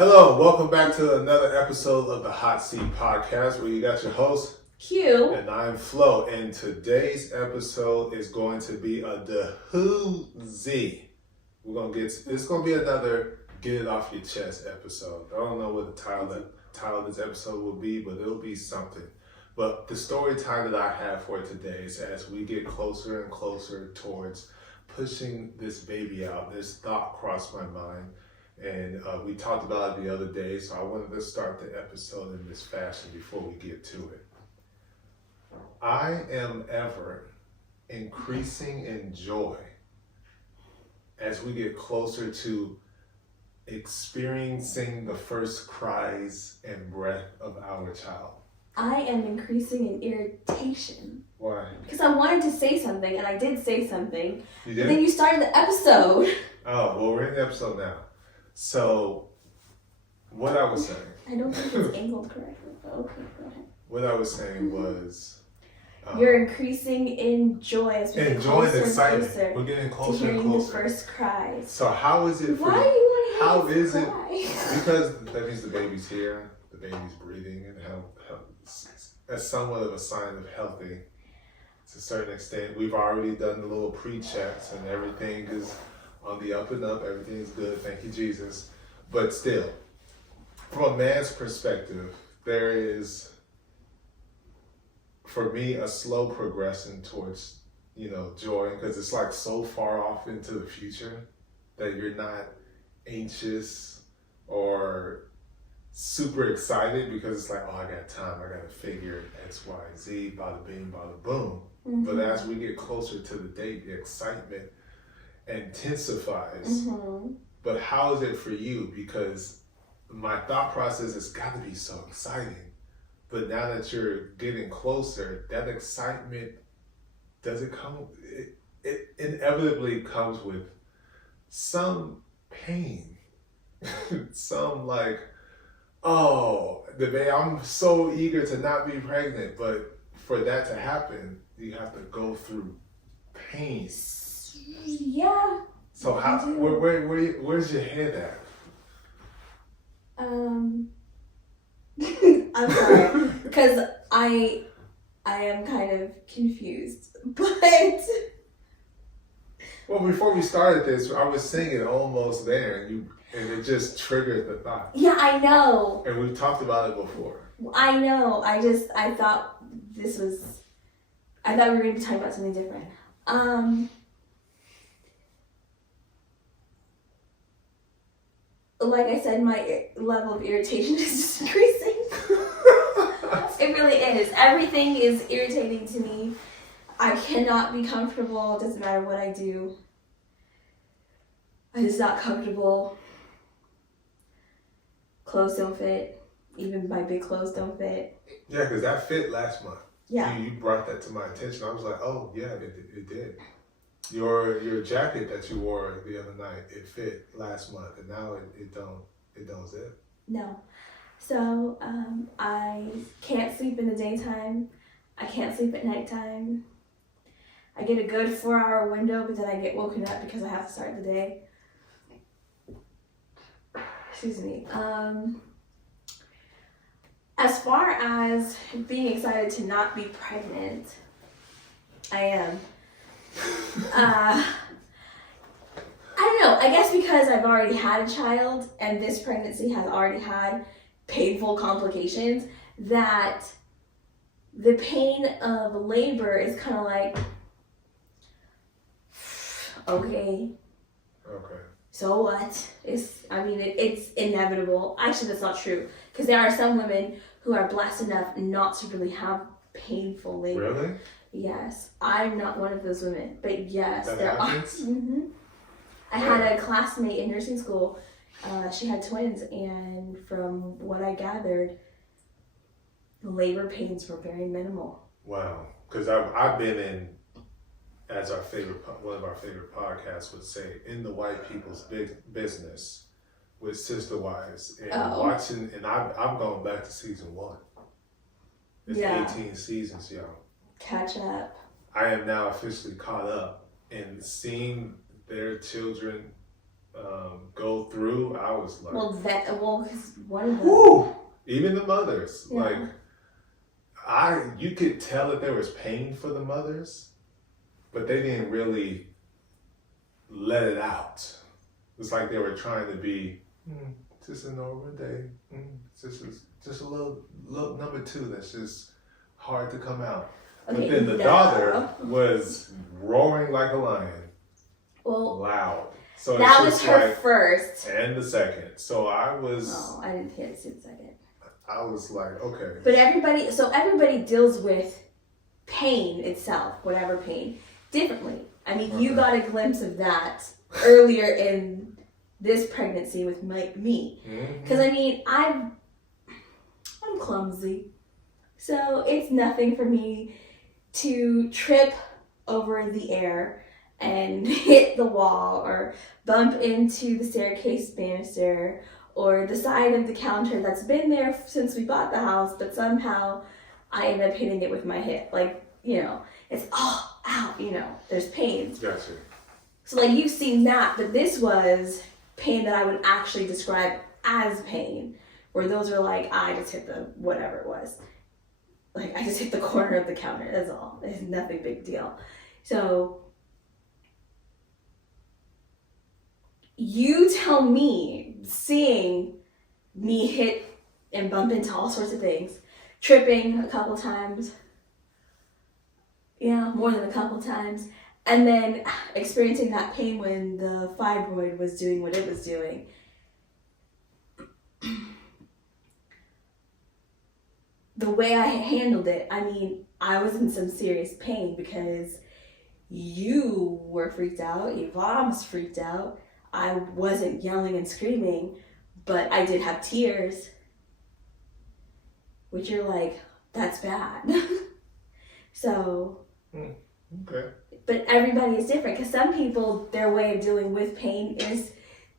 Hello, welcome back to another episode of the Hot Seat Podcast, where you got your host, Q. And I'm Flo, and today's episode is going to be a doozy. It's gonna be another get it off your chest episode. I don't know what the title of this episode will be, but it'll be something. But the story time that I have for today is as we get closer and closer towards pushing this baby out, this thought crossed my mind. And we talked about it the other day, so I wanted to start the episode in this fashion before we get to it. I am ever increasing in joy as we get closer to experiencing the first cries and breath of our child. I am increasing in irritation. Why? Because I wanted to say something, and I did say something. You did? And then you started the episode. Oh, well, we're in the episode now. So, what I was saying. I don't think it's angled correctly, but okay, go ahead. What I was saying was. You're increasing in joy as we get closer and closer. We're getting to closer hearing and closer. the first cries. So, how is it for Why do you want to How hear is it? cry? Because that means the baby's here, the baby's breathing, and that's somewhat of a sign of healthy. To a certain extent, we've already done the little pre-checks, and everything is on the up and up. Everything is good. Thank you, Jesus. But still, from a man's perspective, there is, for me, a slow progression towards, joy, because it's like so far off into the future that you're not anxious or super excited because it's like, oh, I got time, I got to figure X, Y, Z, bada bing, bada boom. Mm-hmm. But as we get closer to the date, the excitement intensifies. Mm-hmm. But how is it for you? Because my thought process has got to be so exciting. But now that you're getting closer, that excitement, does it come? It inevitably comes with some pain. Some like, oh, I'm so eager to not be pregnant. But for that to happen, you have to go through pain. Yeah. So where's your head at? I'm sorry, because I am kind of confused, but. Well, before we started this, I was singing Almost There, and it just triggered the thought. Yeah, I know. And we've talked about it before. I know. I thought we were going to be talking about something different. Like I said, my level of irritation is just increasing. It really is. Everything is irritating to me. I cannot be comfortable. It doesn't matter what I do. I'm just not comfortable. Clothes don't fit. Even my big clothes don't fit. Yeah, because that fit last month. Yeah. You brought that to my attention. I was like, oh, yeah, it did. Your jacket that you wore the other night, it fit last month, and now it don't zip. No. So I can't sleep in the daytime. I can't sleep at nighttime. I get a good 4-hour window, but then I get woken up because I have to start the day. Excuse me. As far as being excited to not be pregnant, I am. I don't know. I guess because I've already had a child and this pregnancy has already had painful complications, that the pain of labor is kind of like, okay. So what? It's inevitable. Actually, that's not true, because there are some women who are blessed enough not to really have painful labor. Really? Yes, I'm not one of those women, but yes, that there happens? are. Mm-hmm. I had a classmate in nursing school. She had twins, and from what I gathered, the labor pains were very minimal. Wow, because I've been in, as one of our favorite podcasts would say, in the white people's business with Sister Wives, and watching, and I've gone back to season 1. It's 18 seasons, y'all. Catch up. I am now officially caught up in seeing their children go through, I was like, because one of them. whoo! Even the mothers, Yeah. you could tell that there was pain for the mothers, but they didn't really let it out. It's like they were trying to be just a normal day. Just a little number two that's just hard to come out. Okay, but then the daughter was roaring like a lion, loud. So that it's was just her first. And the second. So I was. Oh, I didn't hear the second. I was like, okay. But everybody deals with pain itself, whatever pain, differently. I mean, you got a glimpse of that earlier in this pregnancy with me. Because I mean, I'm clumsy. So it's nothing for me to trip over the air and hit the wall or bump into the staircase banister or the side of the counter that's been there since we bought the house, but somehow I end up hitting it with my hip. Like, it's, ow, there's pain. Gotcha. So, you've seen that, but this was pain that I would actually describe as pain, where those are I just hit the whatever it was. I just hit the corner of the counter, that's all. It's nothing big deal. So, you tell me, seeing me hit and bump into all sorts of things, tripping a couple times, more than a couple times, and then experiencing that pain when the fibroid was doing what it was doing. The way I handled it, I mean, I was in some serious pain because you were freaked out, Yvonne was freaked out. I wasn't yelling and screaming, but I did have tears, which you're like, that's bad. So, okay. But everybody is different because some people, their way of dealing with pain is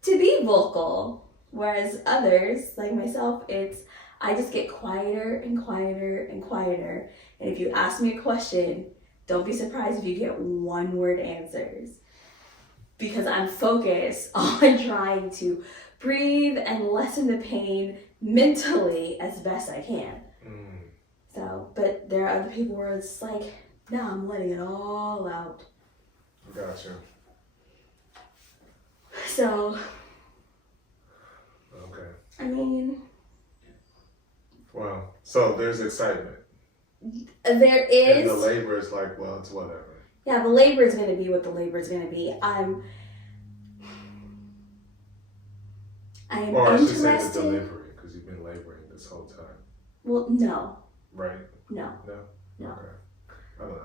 to be vocal, whereas others, like myself, I just get quieter and quieter and quieter. And if you ask me a question, don't be surprised if you get one-word answers. Because I'm focused on trying to breathe and lessen the pain mentally as best I can. So, but there are other people where it's no, I'm letting it all out. Gotcha. So. Okay. I mean. Wow. So there's excitement. There is. And the labor is well, it's whatever. Yeah, the labor is going to be what the labor is going to be. I am or I should say interested. the delivery, because you've been laboring this whole time. Well, no. Right? No. No? No. Okay. I don't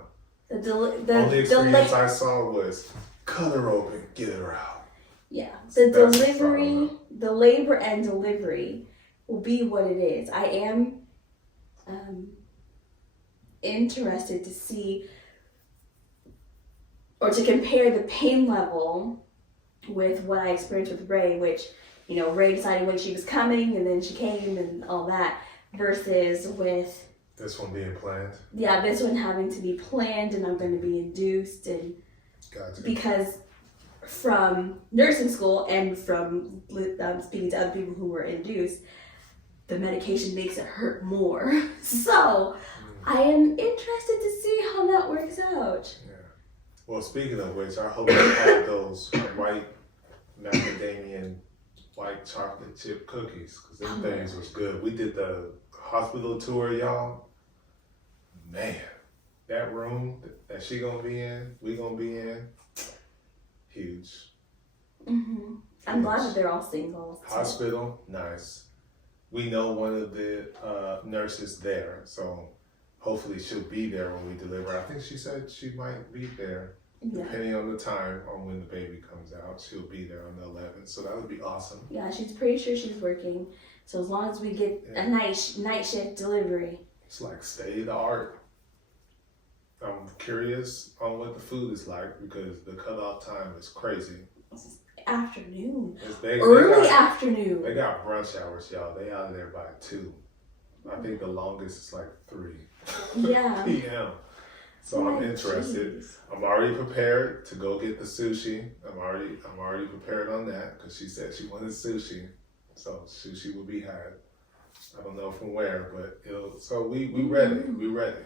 know. The only experience I saw was cut her open, get her out. Yeah. The delivery, the labor and delivery will be what it is. I am interested to see or to compare the pain level with what I experienced with Ray, which, Ray decided when she was coming and then she came and all that, versus with this one being planned? Yeah, this one having to be planned and I'm going to be induced. And gotcha. Because from nursing school and from speaking to other people who were induced, the medication makes it hurt more. So I am interested to see how that works out. Yeah. Well, speaking of which, I hope you had those white macadamia white chocolate chip cookies, because them things was good. We did the hospital tour, y'all. Man, that room that she gonna be in, we gonna be in, huge. I'm glad that they're all singles. Hospital, nice. We know one of the nurses there, so hopefully she'll be there when we deliver. I think she said she might be there, depending on the time on when the baby comes out. She'll be there on the 11th, so that would be awesome. Yeah, she's pretty sure she's working. So as long as we get a night shift delivery. It's state of the art. I'm curious on what the food is like because the cutoff time is crazy. It's afternoon. Early afternoon. They got brunch hours, y'all. They out of there by 2. I think the longest is 3. Yeah. p.m. So I'm interested. Geez. I'm already prepared to go get the sushi. I'm already prepared on that because she said she wanted sushi. So sushi will be had. I don't know from where, but so we ready. We ready.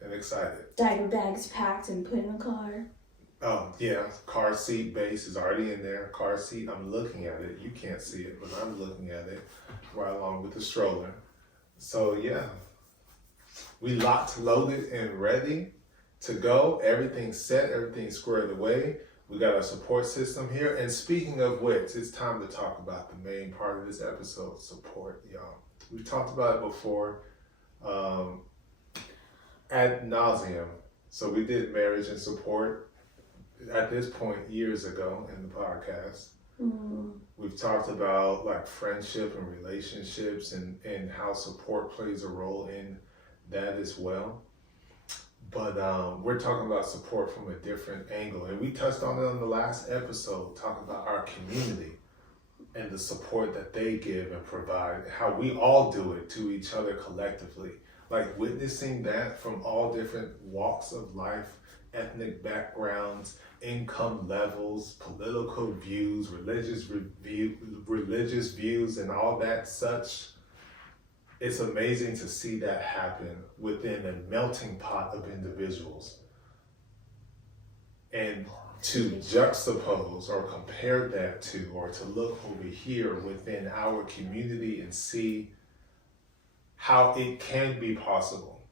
And excited. Diaper bags packed and put in the car. Oh yeah, car seat base is already in there. Car seat, I'm looking at it. You can't see it, but I'm looking at it right along with the stroller. So yeah, we locked, loaded, and ready to go. Everything's set, everything's squared away. We got our support system here. And speaking of which, it's time to talk about the main part of this episode, support, y'all. We've talked about it before ad nauseum. So we did marriage and support at this point years ago in the podcast. We've talked about like friendship and relationships and how support plays a role in that as well. But we're talking about support from a different angle. And we touched on it on the last episode, talking about our community and the support that they give and provide, how we all do it to each other collectively. Like witnessing that from all different walks of life, ethnic backgrounds, income levels, political views, religious views, and all that such. It's amazing to see that happen within a melting pot of individuals. And to juxtapose or compare that to, or to look over here within our community and see how it can be possible.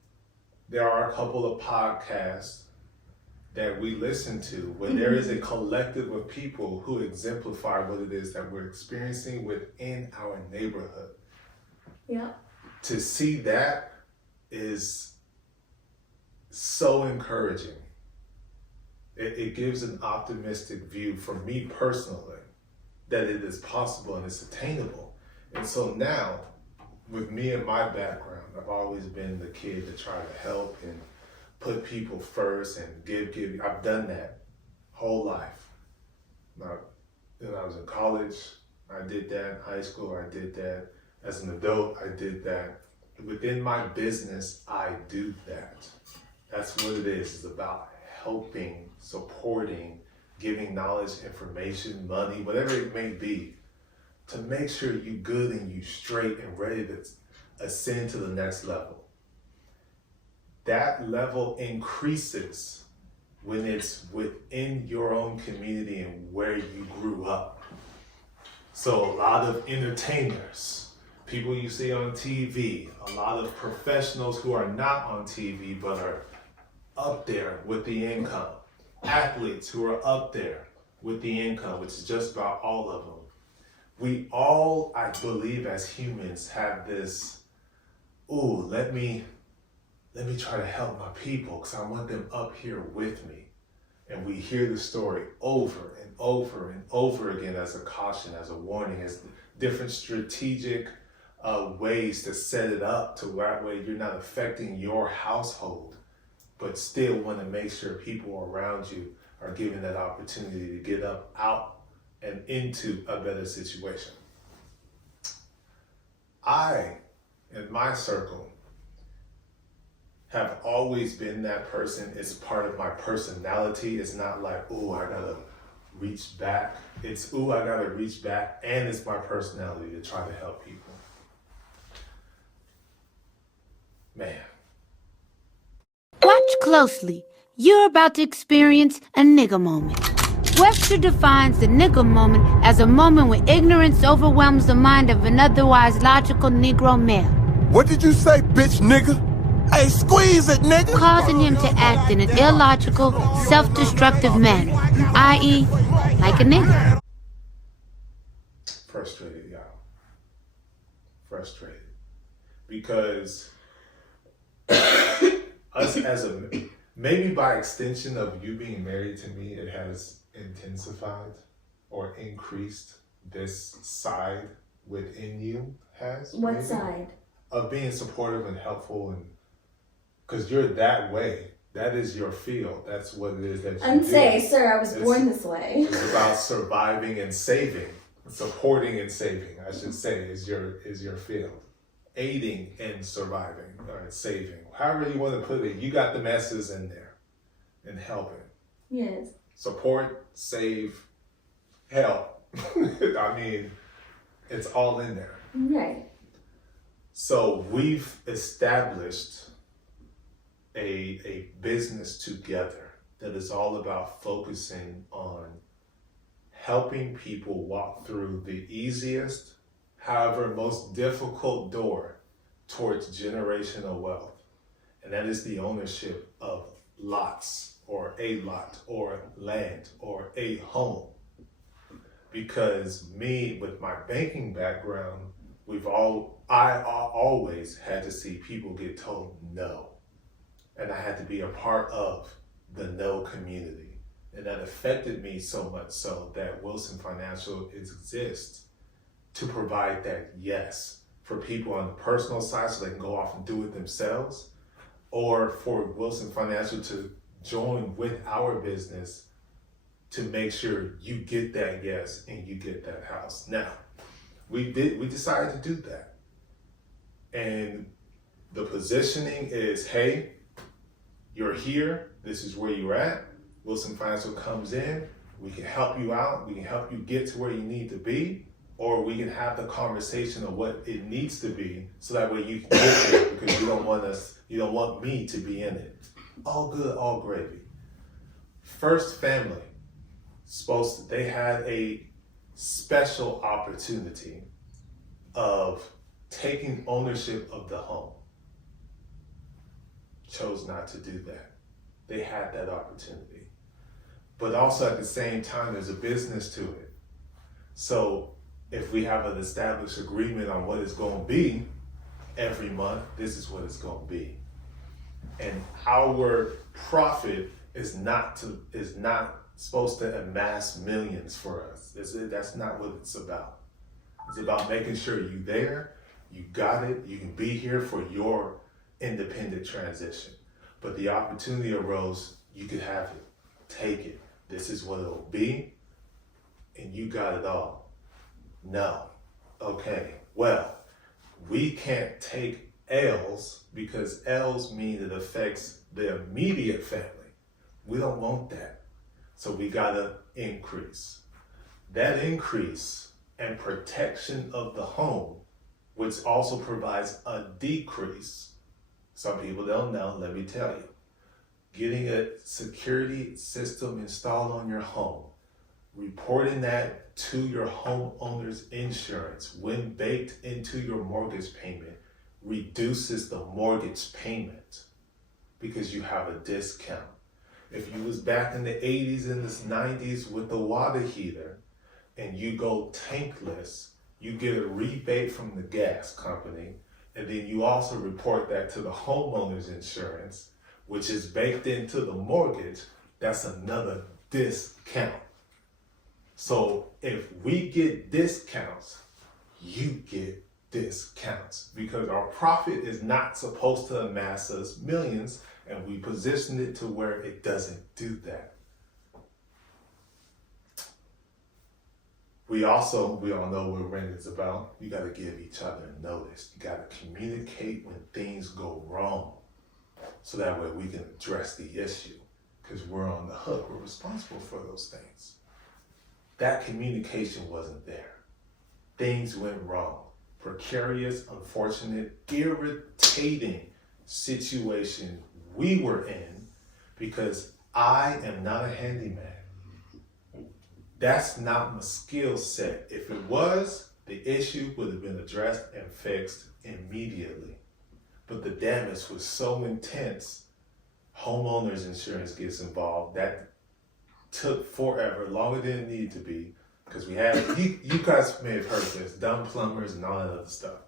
There are a couple of podcasts that we listen to where there is a collective of people who exemplify what it is that we're experiencing within our neighborhood. Yeah. To see that is so encouraging. It gives an optimistic view for me personally that it is possible and it's attainable. And so now, with me and my background, I've always been the kid to try to help and put people first and give. I've done that whole life. Now, when I was in college, I did that. In high school, I did that. As an adult, I did that. Within my business, I do that. That's what it is. It's about helping, supporting, giving knowledge, information, money, whatever it may be, to make sure you good and you straight and ready to ascend to the next level. That level increases when it's within your own community and where you grew up. So a lot of entertainers, people you see on TV, a lot of professionals who are not on TV but are up there with the income, athletes who are up there with the income, which is just about all of them. We all, I believe, as humans have this, let me try to help my people because I want them up here with me. And we hear the story over and over and over again as a caution, as a warning, as different strategic ways to set it up to that way you're not affecting your household, but still want to make sure people around you are given that opportunity to get up, out, and into a better situation. I, in my circle, have always been that person. It's part of my personality. It's not like, I gotta reach back. It's, I gotta reach back, and it's my personality to try to help people. Man. Watch closely. You're about to experience a nigga moment. Webster defines the nigga moment as a moment when ignorance overwhelms the mind of an otherwise logical Negro male. What did you say, bitch nigga? Hey, squeeze it, nigga! Causing him to act in an illogical, self-destructive manner, i.e., like a nigga. Frustrated, y'all. Frustrated. Because us as maybe by extension of you being married to me, it has intensified or increased this side within you has. What maybe, side? of being supportive and helpful, and because you're that way. That is your field. That's what it is that you Unsay, sir, I was born this way. It's about surviving and saving. Supporting and saving, I should say, is your field. aiding in surviving or saving. However you want to put it, you got the masses in there and helping. Yes. Support, save, help. I mean, it's all in there. Right. So we've established a business together that is all about focusing on helping people walk through the easiest, however, most difficult door towards generational wealth. And that is the ownership of lots, or a lot, or land, or a home. Because me, with my banking background, I always had to see people get told no. And I had to be a part of the no community. And that affected me so much so that Wilson Financial exists to provide that yes for people on the personal side so they can go off and do it themselves, or for Wilson Financial to join with our business to make sure you get that yes and you get that house. Now, we decided to do that. And the positioning is, hey, you're here, this is where you're at. Wilson Financial comes in, we can help you out, we can help you get to where you need to be, or we can have the conversation of what it needs to be so that way you can get there, because you don't want me to be in it. All good, all gravy. First Family, they had a special opportunity of taking ownership of the home. Chose not to do that. They had that opportunity. But also at the same time, there's a business to it. So if we have an established agreement on what it's going to be every month, this is what it's going to be. And our profit is not supposed to amass millions for us. That's not what it's about. It's about making sure you're there, you got it, you can be here for your independent transition. But the opportunity arose, you could have it, take it. This is what it'll be, and you got it all. No. Okay, well, we can't take L's because L's mean it affects the immediate family. We don't want that. So we gotta increase. That increase and protection of the home, which also provides a decrease. Some people don't know, let me tell you. Getting a security system installed on your home, reporting that to your homeowner's insurance when baked into your mortgage payment reduces the mortgage payment because you have a discount. If you was back in the 80s and the 90s with the water heater and you go tankless, you get a rebate from the gas company, and then you also report that to the homeowner's insurance, which is baked into the mortgage. That's another discount. So if we get discounts, you get discounts, because our profit is not supposed to amass us millions, and we position it to where it doesn't do that. We all know what rent is about. You gotta give each other a notice. You gotta communicate when things go wrong, so that way we can address the issue, because we're on the hook. We're responsible for those things. That communication wasn't there. Things went wrong. Precarious, unfortunate, irritating situation we were in because I am not a handyman. That's not my skill set. If it was, the issue would have been addressed and fixed immediately. But the damage was so intense, homeowner's insurance gets involved. That took forever, longer than it needed to be, because we had, you guys may have heard this, dumb plumbers and all that other stuff.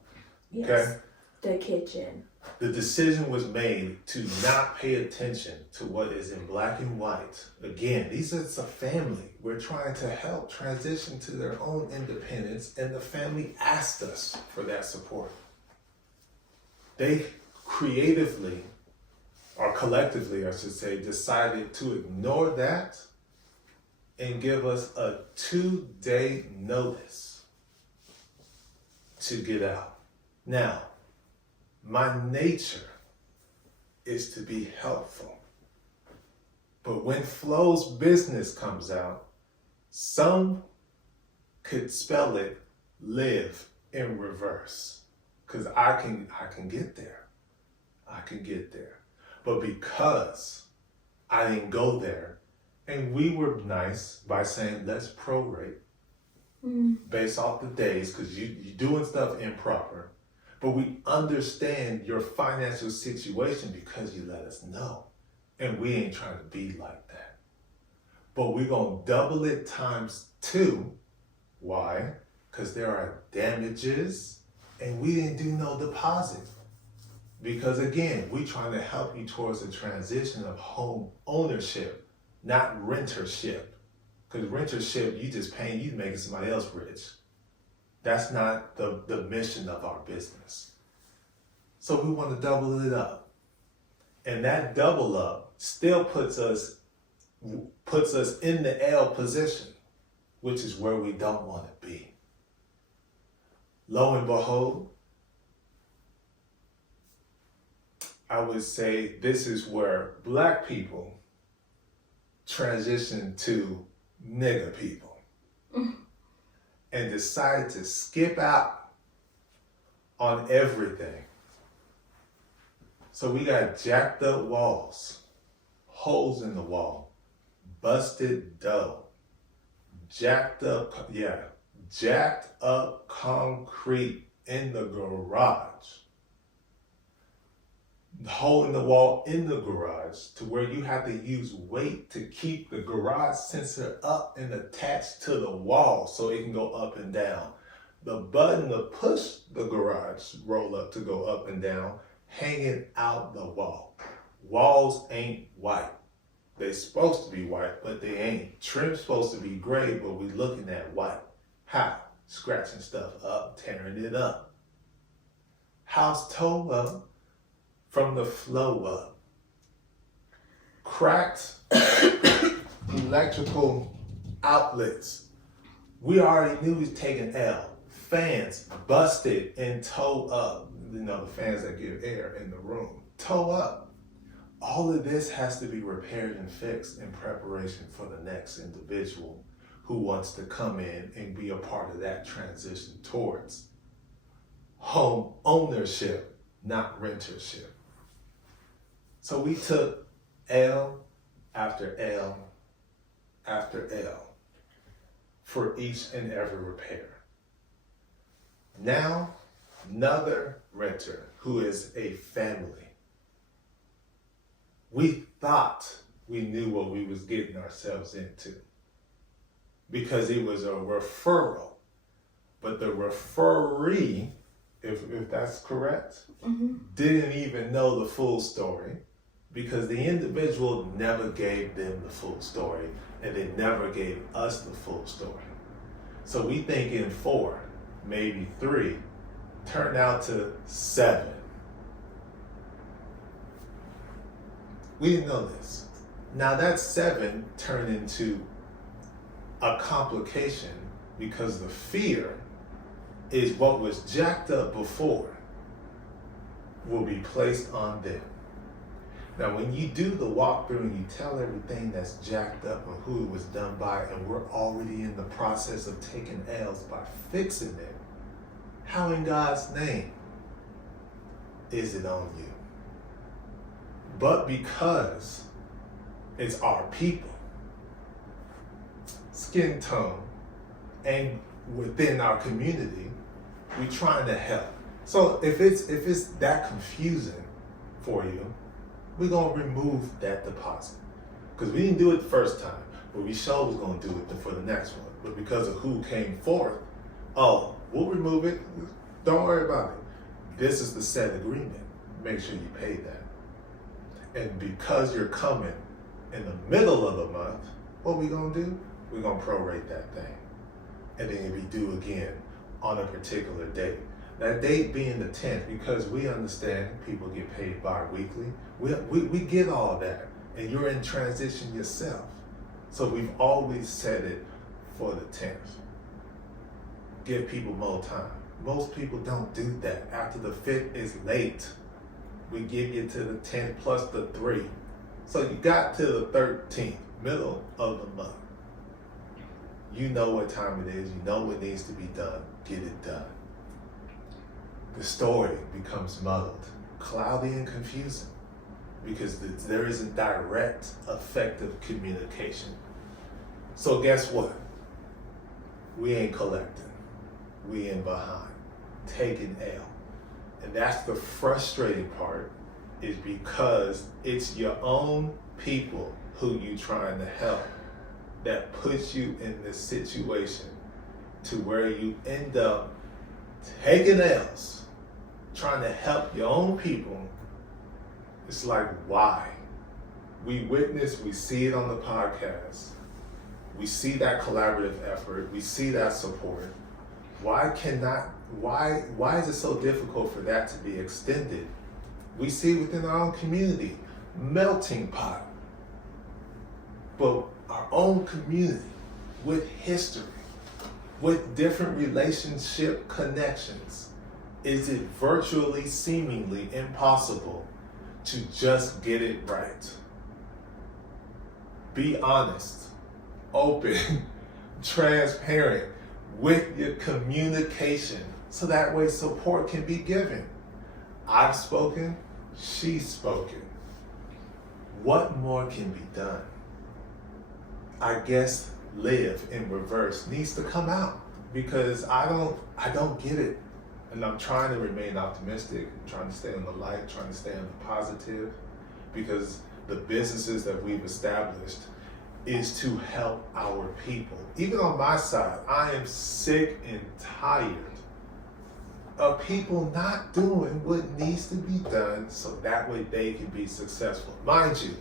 Yes. Okay? The kitchen. The decision was made to not pay attention to what is in black and white. Again, it's a family. We're trying to help transition to their own independence, and the family asked us for that support. They creatively, or collectively, I should say, decided to ignore that and give us a 2-day notice to get out. Now, My nature is to be helpful. But when Flo's business comes out, some could spell it live in reverse. Because I can get there. I can get there. But because I didn't go there, and we were nice by saying, let's prorate based off the days, because you're doing stuff improper. But we understand your financial situation because you let us know. And we ain't trying to be like that. But we're going to double it times 2. Why? Because there are damages and we didn't do no deposit. Because again, we're trying to help you towards the transition of home ownership, not rentership. Because rentership, you just paying, you making somebody else rich. That's not the mission of our business. So we want to double it up. And that double up still puts us in the L position, which is where we don't want to be. Lo and behold, I would say this is where black people transition to nigga people and decide to skip out on everything. So we got jacked up walls, holes in the wall, busted dough, jacked up concrete in the garage. Hole in the wall in the garage to where you have to use weight to keep the garage sensor up and attached to the wall so it can go up and down. The button to push the garage roll up to go up and down hanging out the wall. Walls ain't white. They supposed to be white, but they ain't. Trim's supposed to be gray, but we looking at white. How? Scratching stuff up, tearing it up. House toe up from the flow up. Cracked electrical outlets. We already knew he's taking L. Fans busted and toe up. You know, the fans that give air in the room. Toe up. All of this has to be repaired and fixed in preparation for the next individual who wants to come in and be a part of that transition towards home ownership, not rentership. So we took L after L after L for each and every repair. Now, another renter who is a family. We thought we knew what we was getting ourselves into because it was a referral. But the referee, if that's correct, didn't even know the full story because the individual never gave them the full story and they never gave us the full story. So we think in 4, maybe 3, turned out to 7. We didn't know this. Now that 7 turned into a complication because the fear is what was jacked up before will be placed on them. Now when you do the walkthrough and you tell everything that's jacked up and who it was done by, and we're already in the process of taking L's by fixing it, how in God's name is it on you? But because it's our people, skin tone, and within our community, we're trying to help. So if it's that confusing for you, we're gonna remove that deposit. Because we didn't do it the first time, but we sure was gonna do it for the next one. But because of who came forth, oh, we'll remove it. Don't worry about it. This is the set agreement. Make sure you pay that. And because you're coming in the middle of the month, what we gonna do? We're gonna prorate that thing. And then it'll be due again on a particular date. That date being the 10th, because we understand people get paid bi-weekly. We get all that, and you're in transition yourself. So we've always set it for the 10th. Give people more time. Most people don't do that. After the 5th is late, we give you to the 10th plus the 3. So you got to the 13th, middle of the month. You know what time it is. You know what needs to be done. Get it done. The story becomes muddled, cloudy and confusing because there isn't direct, effective communication. So guess what? We ain't collecting. We in behind, taking L. And that's the frustrating part, is because it's your own people who you trying to help that puts you in this situation to where you end up taking L's, trying to help your own people. It's like, why? We witness, we see it on the podcast. We see that collaborative effort. We see that support. Why is it so difficult for that to be extended? We see within our own community, melting pot. But our own community with history, with different relationship connections, is it virtually, seemingly impossible to just get it right? Be honest, open, transparent with your communication, so that way support can be given. I've spoken, she's spoken. What more can be done? I guess live in reverse needs to come out, because I don't get it. And I'm trying to remain optimistic, I'm trying to stay on the light, trying to stay on the positive, because the businesses that we've established is to help our people. Even on my side, I am sick and tired of people not doing what needs to be done so that way they can be successful. Mind you,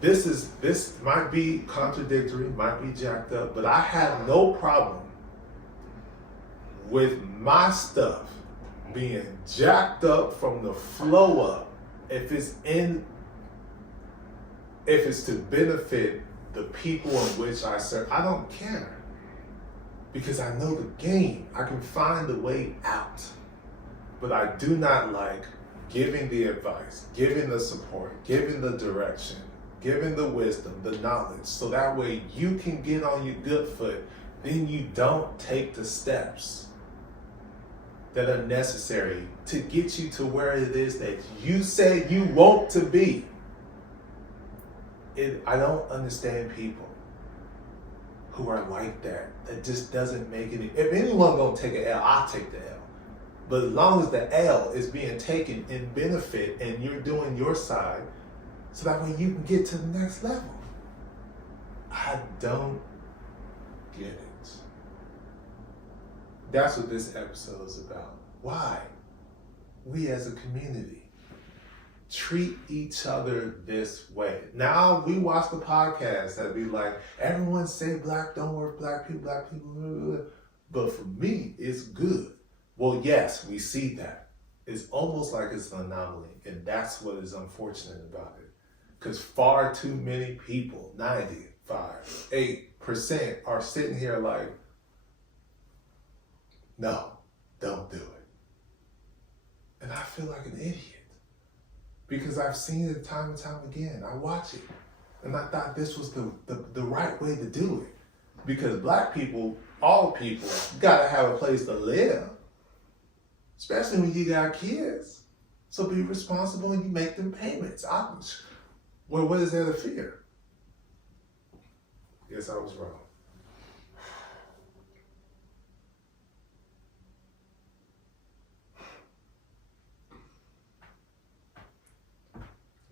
this might be contradictory, might be jacked up, but I have no problem with my stuff being jacked up from the flow up if it's to benefit the people in which I serve. I don't care, because I know the game. I can find a way out. But I do not like giving the advice, giving the support, giving the direction, giving the wisdom, the knowledge, so that way you can get on your good foot. Then you don't take the steps that are necessary to get you to where it is that you say you want to be. I don't understand people who are like that. That just doesn't make any. If anyone gonna take an L, I'll take the L. But as long as the L is being taken in benefit and you're doing your side, so that way you can get to the next level. I don't get it. That's what this episode is about. Why? We as a community treat each other this way. Now we watch the podcast that be like, everyone say black don't work, black people, blah, blah. But for me, it's good. Well, yes, we see that. It's almost like it's an anomaly, and that's what is unfortunate about it. Because far too many people, 95-8% are sitting here like, no, don't do it. And I feel like an idiot. Because I've seen it time and time again. I watch it. And I thought this was the right way to do it. Because black people, all people, gotta have a place to live. Especially when you got kids. So be responsible and you make them payments. Well, what is there to fear? Yes, I was wrong.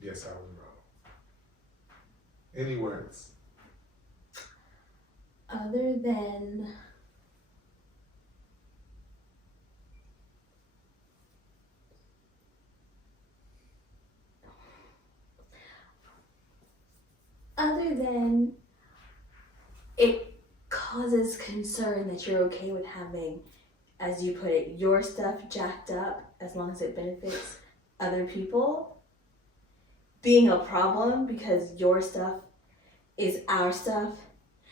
Yes, I was wrong. Any words? Other than it causes concern that you're okay with having, as you put it, your stuff jacked up as long as it benefits other people, being a problem because your stuff is our stuff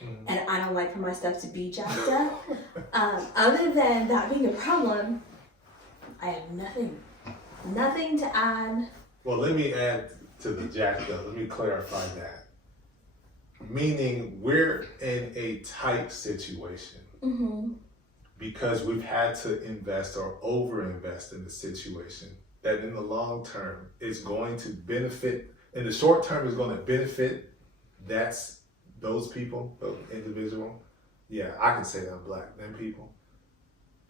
and I don't like for my stuff to be jacked up. Other than that being a problem, I have nothing to add. Well, let me add to the jacked up. Let me clarify that. Meaning we're in a tight situation because we've had to invest or overinvest in the situation that in the long term is going to benefit. In the short term is going to benefit those people, those individual. Yeah, I can say that I'm black, them people.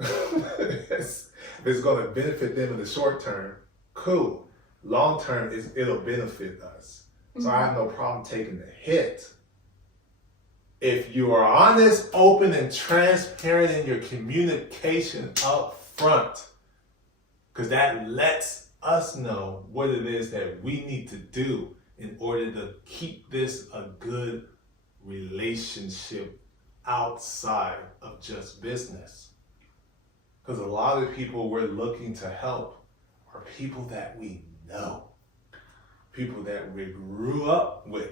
it's going to benefit them in the short term. Cool. Long term it'll benefit us. So I have no problem taking the hit. If you are honest, open, and transparent in your communication up front, because that lets us know what it is that we need to do in order to keep this a good relationship outside of just business. Because a lot of the people we're looking to help are people that we know, people that we grew up with,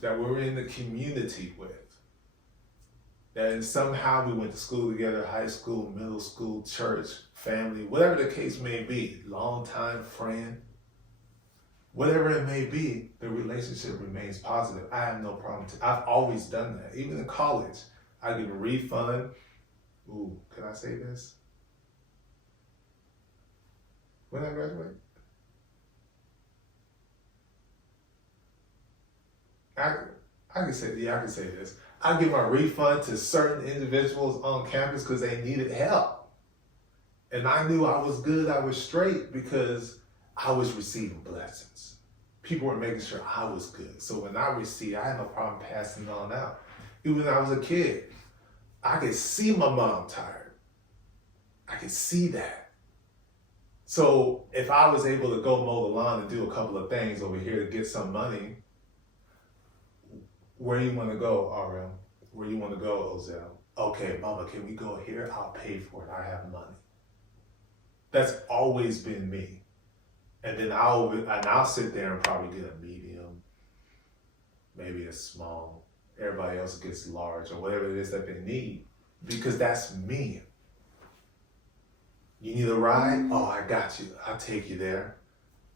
that we're in the community with, that somehow we went to school together, high school, middle school, church, family, whatever the case may be, longtime friend, whatever it may be, the relationship remains positive. I have no problem. I've always done that. Even in college, I give a refund. Ooh, can I say this? When I graduate? I can say this. I give my refund to certain individuals on campus because they needed help. And I knew I was good, I was straight because I was receiving blessings. People were making sure I was good. So when I received, I had no problem passing it on out. Even when I was a kid, I could see my mom tired. I could see that. So if I was able to go mow the lawn and do a couple of things over here to get some money, where you want to go, RM? Where you want to go, Ozell? Okay, mama, can we go here? I'll pay for it. I have money. That's always been me. And then I'll sit there and probably get a medium, maybe a small. Everybody else gets large or whatever it is that they need, because that's me. You need a ride? Oh, I got you. I'll take you there.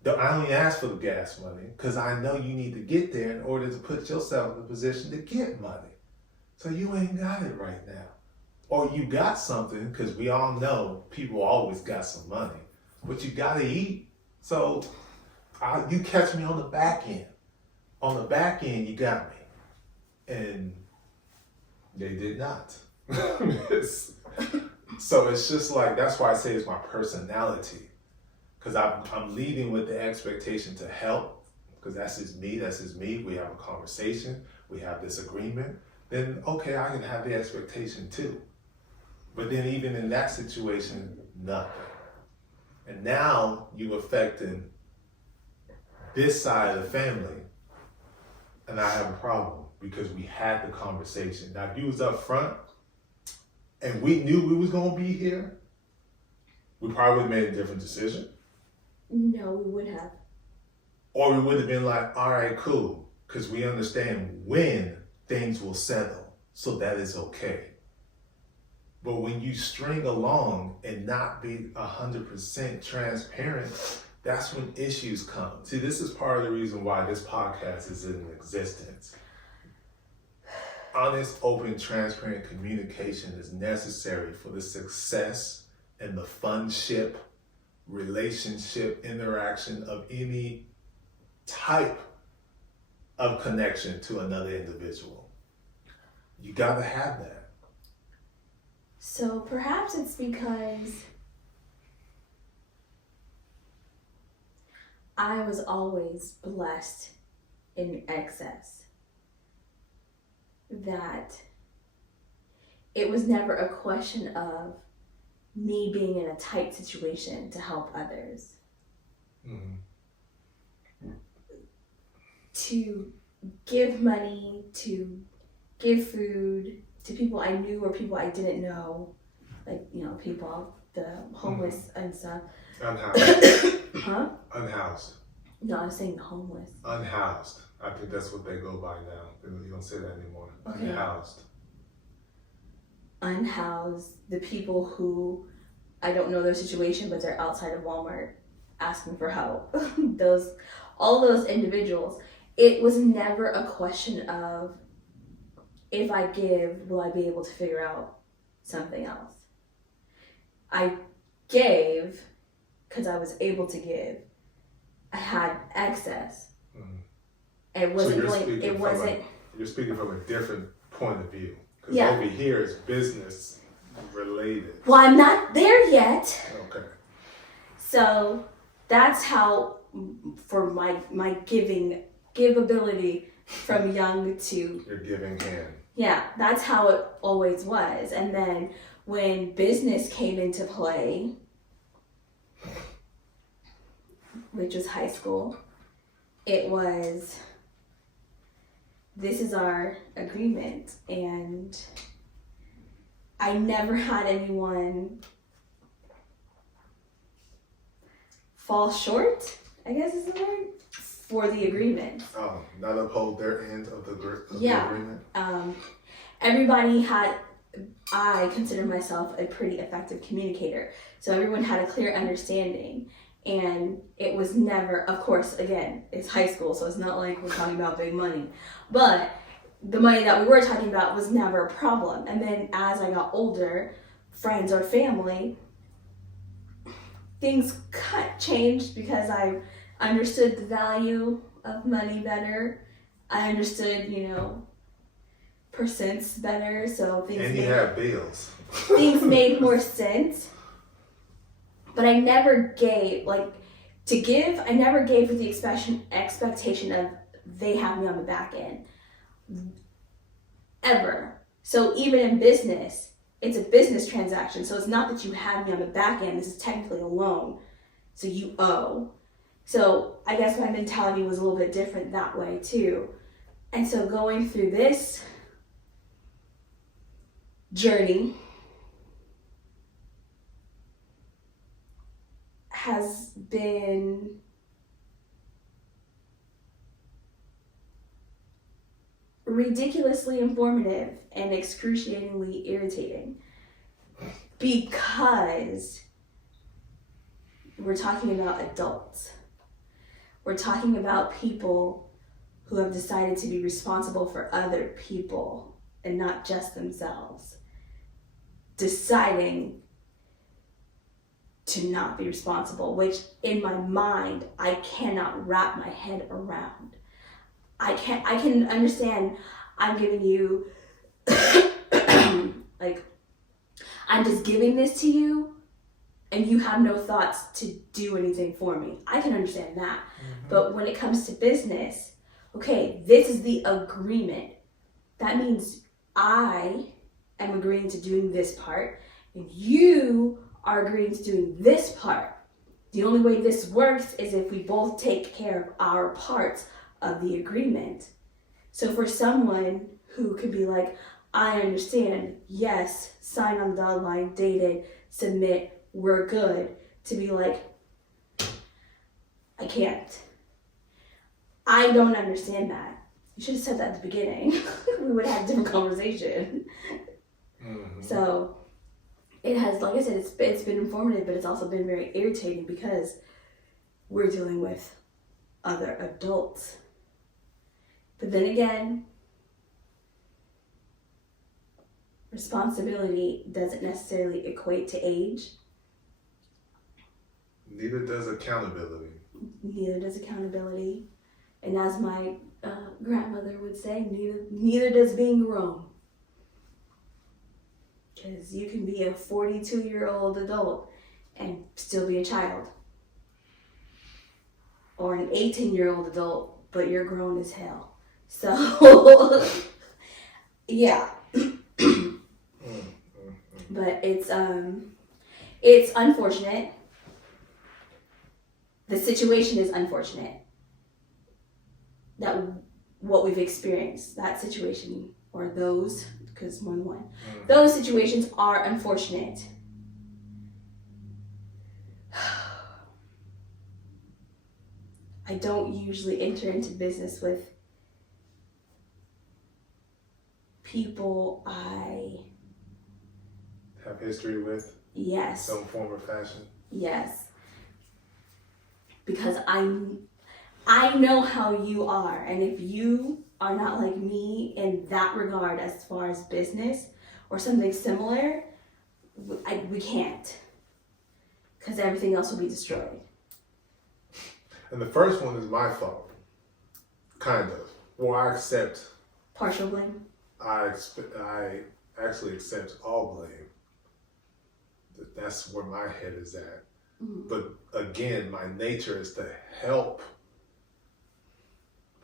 I only ask for the gas money because I know you need to get there in order to put yourself in a position to get money. So you ain't got it right now. Or you got something, because we all know people always got some money, but you got to eat. So you catch me on the back end. On the back end, you got me. And they did not. So it's just like, that's why I say it's my personality. Because I'm leading with the expectation to help, because that's just me. We have a conversation, we have this agreement, then okay, I can have the expectation too. But then even in that situation, nothing. And now you affecting this side of the family, and I have a problem because we had the conversation. Now if you was up front and we knew we was gonna be here, we probably would have made a different decision. No, we would have. Or we would have been like, all right, cool, because we understand when things will settle, so that is okay. But when you string along and not be 100% transparent, that's when issues come. See, this is part of the reason why this podcast is in existence. Honest, open, transparent communication is necessary for the success and the funship, relationship, interaction of any type of connection to another individual. You gotta have that. So perhaps it's because I was always blessed in excess, that it was never a question of me being in a tight situation to help others. Mm-hmm. To give money, to give food to people I knew or people I didn't know, like, people, the homeless and stuff. Unhoused. Huh? Unhoused. No, I was saying the homeless. Unhoused. I think that's what they go by now. You don't say that anymore. Okay. Unhoused. Unhoused, the people who I don't know their situation, but they're outside of Walmart asking for help. All those individuals. It was never a question of, if I give, will I be able to figure out something else? I gave because I was able to give. I had excess. It wasn't You're speaking from a different point of view. Because Yeah. over here it's business related. Well, I'm not there yet. Okay. So that's how, for my giveability from young to, Your giving hand. yeah, that's how it always was. And then when business came into play, which was high school, it was, this is our agreement. And I never had anyone fall short, I guess is the word, for the agreement. Oh, not uphold their end of the Yeah. agreement? Everybody had, I consider myself a pretty effective communicator. So everyone had a clear understanding. And it was never, of course, again, it's high school, so it's not like we're talking about big money. But the money that we were talking about was never a problem. And then as I got older, friends or family, things changed because I understood the value of money better. I understood, percents better, so And you have bills. things made more sense. But I never gave, to give, I never gave with the expectation of they have me on the back end. Ever. So even in business, it's a business transaction. So it's not that you have me on the back end. This is technically a loan. So you owe. So I guess my mentality was a little bit different that way too. And so going through this journey has been ridiculously informative and excruciatingly irritating, because we're talking about adults. We're talking about people who have decided to be responsible for other people and not just themselves, deciding to not be responsible, which in my mind, I cannot wrap my head around. I can understand I'm giving you, I'm just giving this to you and you have no thoughts to do anything for me. I can understand that. Mm-hmm. But when it comes to business, okay, this is the agreement. That means I am agreeing to doing this part and you are agreeing to doing this part. The only way this works is if we both take care of our parts of the agreement. So for someone who could be like, I understand, yes, sign on the dotted line, dated, submit, we're good, to be like, I can't. I don't understand that. You should have said that at the beginning. We would have a different conversation. Mm-hmm. So it has, like I said, it's been informative, but it's also been very irritating because we're dealing with other adults. But then again, responsibility doesn't necessarily equate to age. Neither does accountability. Neither does accountability. And as my grandmother would say, neither does being grown. Because you can be a 42-year-old adult and still be a child. Or an 18-year-old adult, but you're grown as hell. So, yeah. But it's unfortunate. The situation is unfortunate. That what we've experienced, that situation, or those, because more than one, those situations are unfortunate. I don't usually enter into business with people I Have history with yes. some form of fashion. Yes. Because I know how you are, and if you are not like me in that regard as far as business or something similar, we can't. Because everything else will be destroyed. And the first one is my fault. Kind of. Well, I accept. Partial blame? I actually accept all blame. That's where my head is at. Mm-hmm. But again, my nature is to help,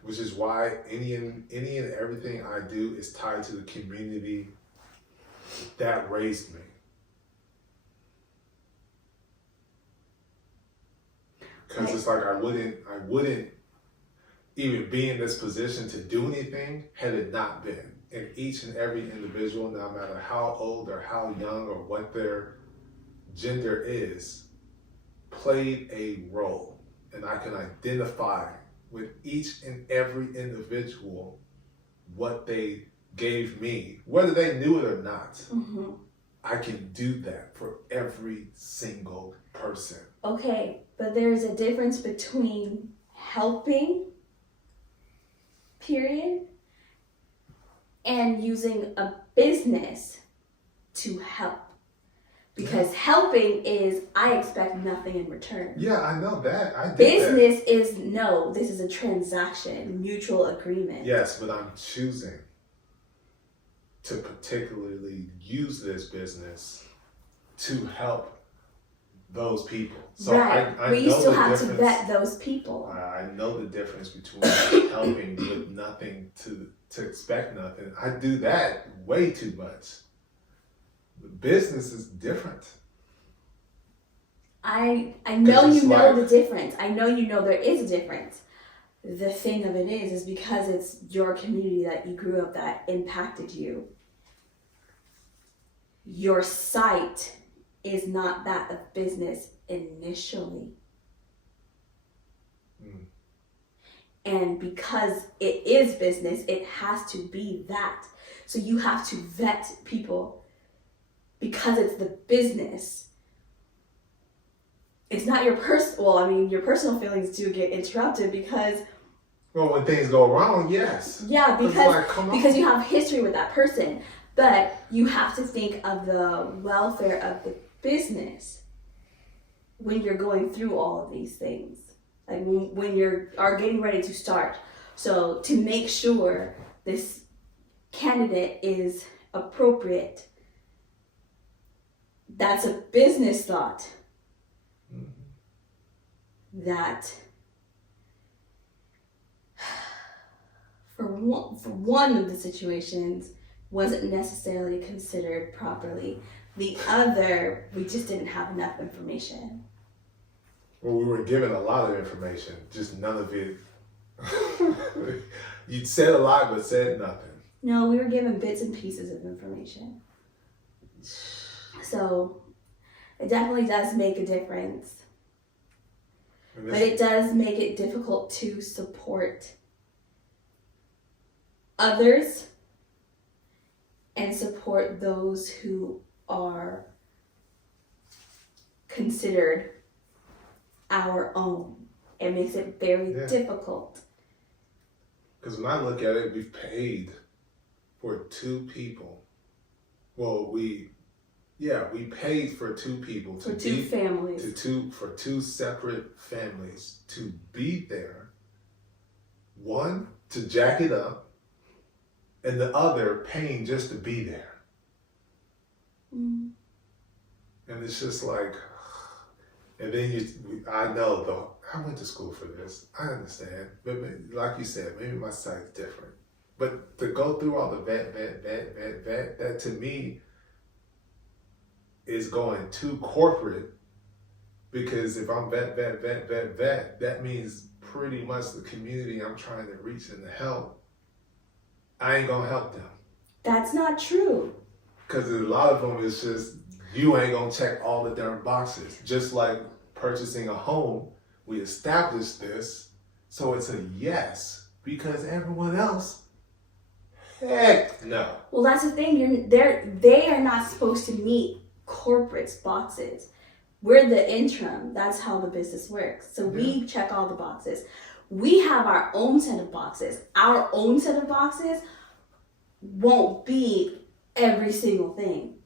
which is why any and everything I do is tied to the community that raised me. Because it's like I wouldn't even be in this position to do anything had it not been. And each and every individual, no matter how old or how young or what their gender is, played a role. And I can identify with each and every individual what they gave me, whether they knew it or not. Mm-hmm. I can do that for every single person. Okay, but there's a difference between helping, period, and using a business to help. Because helping is, I expect nothing in return. Yeah, I know that. I did Business is, no, this is a transaction, mutual agreement. Yes, but I'm choosing to particularly use this business to help those people. So right, I but you know still the have to difference. vet those people. I know the difference between helping with nothing to expect nothing. I do that way too much. The business is different. I know you know like, the difference. I know you know there is a difference. The thing of it is because it's your community that you grew up that impacted you. Your sight is not that of business initially. Mm. And because it is business, it has to be that. So you have to vet people because it's the business. It's not your your personal feelings do get interrupted because... Well, when things go wrong, yes. Yeah, Like, because you have history with that person. But you have to think of the welfare of the business when you're going through all of these things. Like when you are getting ready to start. So to make sure this candidate is appropriate, that's a business thought. Mm-hmm. That for one of the situations wasn't necessarily considered properly. The other, we just didn't have enough information. Well, we were given a lot of information, just none of it. You said a lot, but said nothing. No, we were given bits and pieces of information. So it definitely does make a difference. But it does make it difficult to support others and support those who are considered our own. It makes it very difficult. Because when I look at it, we've paid for two people. Well, we paid for two people for two families. For two separate families to be there. One, to jack it up, and the other paying just to be there. Mm. And it's just like, and then I know though, I went to school for this. I understand. But like you said, maybe my sight's different. But to go through all the vet, that to me is going too corporate. Because if I'm vet, that means pretty much the community I'm trying to reach and to help, I ain't gonna help them. That's not true. Because a lot of them is just, you ain't gonna check all the darn boxes. Just like purchasing a home, we established this, so it's a yes, because everyone else Heck no. Well, that's the thing. They are not supposed to meet corporate's boxes. We're the interim. That's how the business works. So we check all the boxes. We have our own set of boxes. Our own set of boxes won't be every single thing,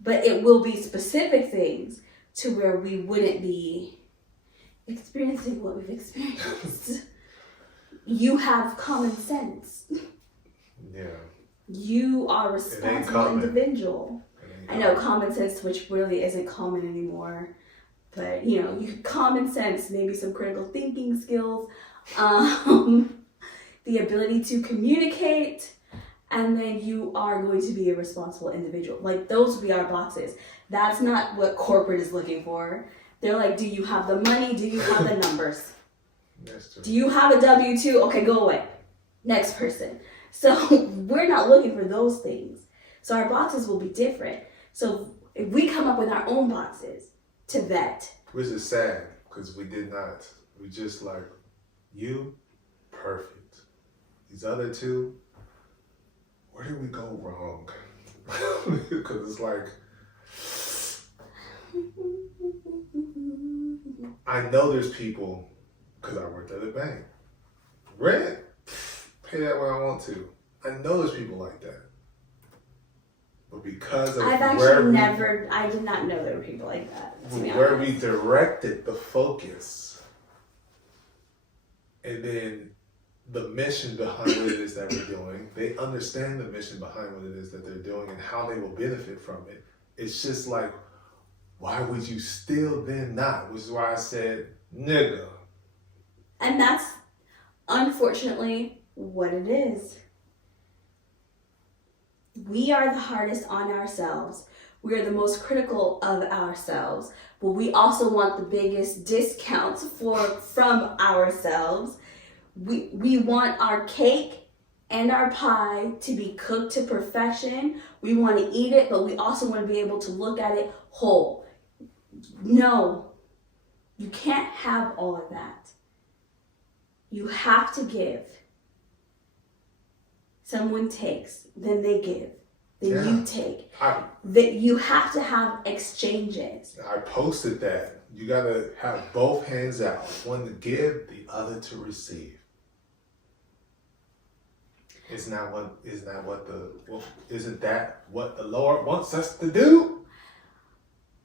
but it will be specific things to where we wouldn't be experiencing what we've experienced. You have common sense. Yeah. You are a responsible individual. I know common sense, which really isn't common anymore, but you common sense, maybe some critical thinking skills, the ability to communicate, and then you are going to be a responsible individual. Like, those would be our boxes. That's not what corporate is looking for. They're like, do you have the money? Do you have the numbers? That's true. Do you have a W-2? Okay, go away. Next person. So we're not looking for those things. So our boxes will be different. So if we come up with our own boxes to vet. Which is sad, because we did not. We just like, you, perfect. These other two, where did we go wrong? Because it's like, I know there's people, because I worked at a bank. Rent, pay that when I want to. I know there's people like that. But because of I did not know there were people like that. Where we directed the focus, and then the mission behind what it is that we're doing, they understand the mission behind what it is that they're doing and how they will benefit from it. It's just like, why would you still then not? Which is why I said, nigga. And that's unfortunately what it is. We are the hardest on ourselves. We are the most critical of ourselves, but we also want the biggest discounts from ourselves. We want our cake and our pie to be cooked to perfection. We want to eat it, but we also want to be able to look at it whole. No, you can't have all of that. You have to give. Someone takes, then they give, then you take. That you have to have exchanges. I posted that. You gotta have both hands out. One to give, the other to receive. Isn't that what the Lord wants us to do?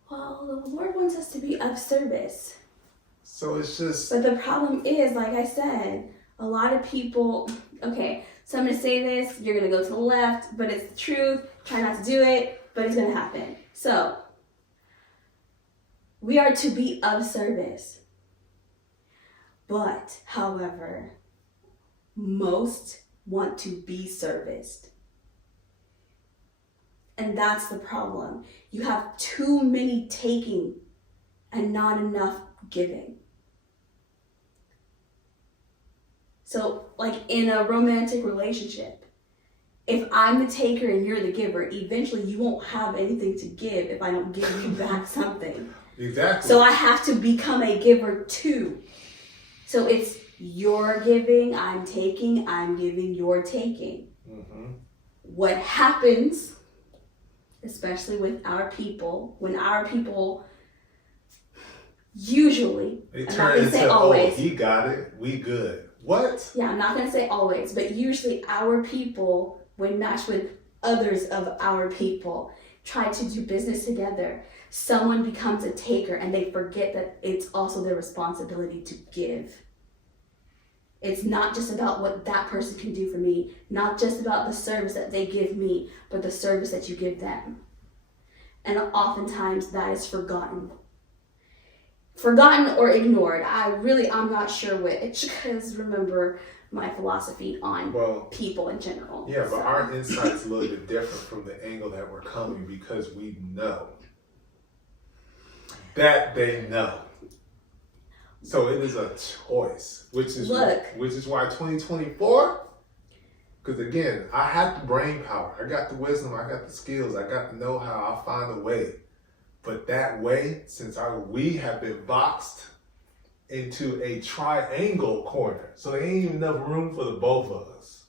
Well, the Lord wants us to be of service. So it's just. But the problem is, like I said, a lot of people, okay, so I'm going to say this, you're going to go to the left, but it's the truth. Try not to do it, but it's going to happen. So, we are to be of service. But, however, most want to be serviced. And that's the problem. You have too many taking and not enough giving. So, like in a romantic relationship, if I'm the taker and you're the giver, eventually you won't have anything to give if I don't give you back something. Exactly. So I have to become a giver too. So it's you're giving, I'm taking, I'm giving, you're taking. Mm-hmm. What happens, especially with our people, when our people usually, they I'm turn not going to say always. Oh, he got it, we good. What? Yeah, I'm not going to say always, but usually our people, when matched with others of our people, try to do business together. Someone becomes a taker and they forget that it's also their responsibility to give. It's not just about what that person can do for me, not just about the service that they give me, but the service that you give them. And oftentimes that is forgotten. Forgotten or ignored. I'm not sure which, because remember my philosophy on people in general. Yeah, but our insight is a little bit different from the angle that we're coming, because we know that they know. So it is a choice, which is why 2024, because again, I have the brain power, I got the wisdom, I got the skills, I got the know-how, I'll find a way. But that way, since we have been boxed into a triangle corner, so there ain't even enough room for the both of us.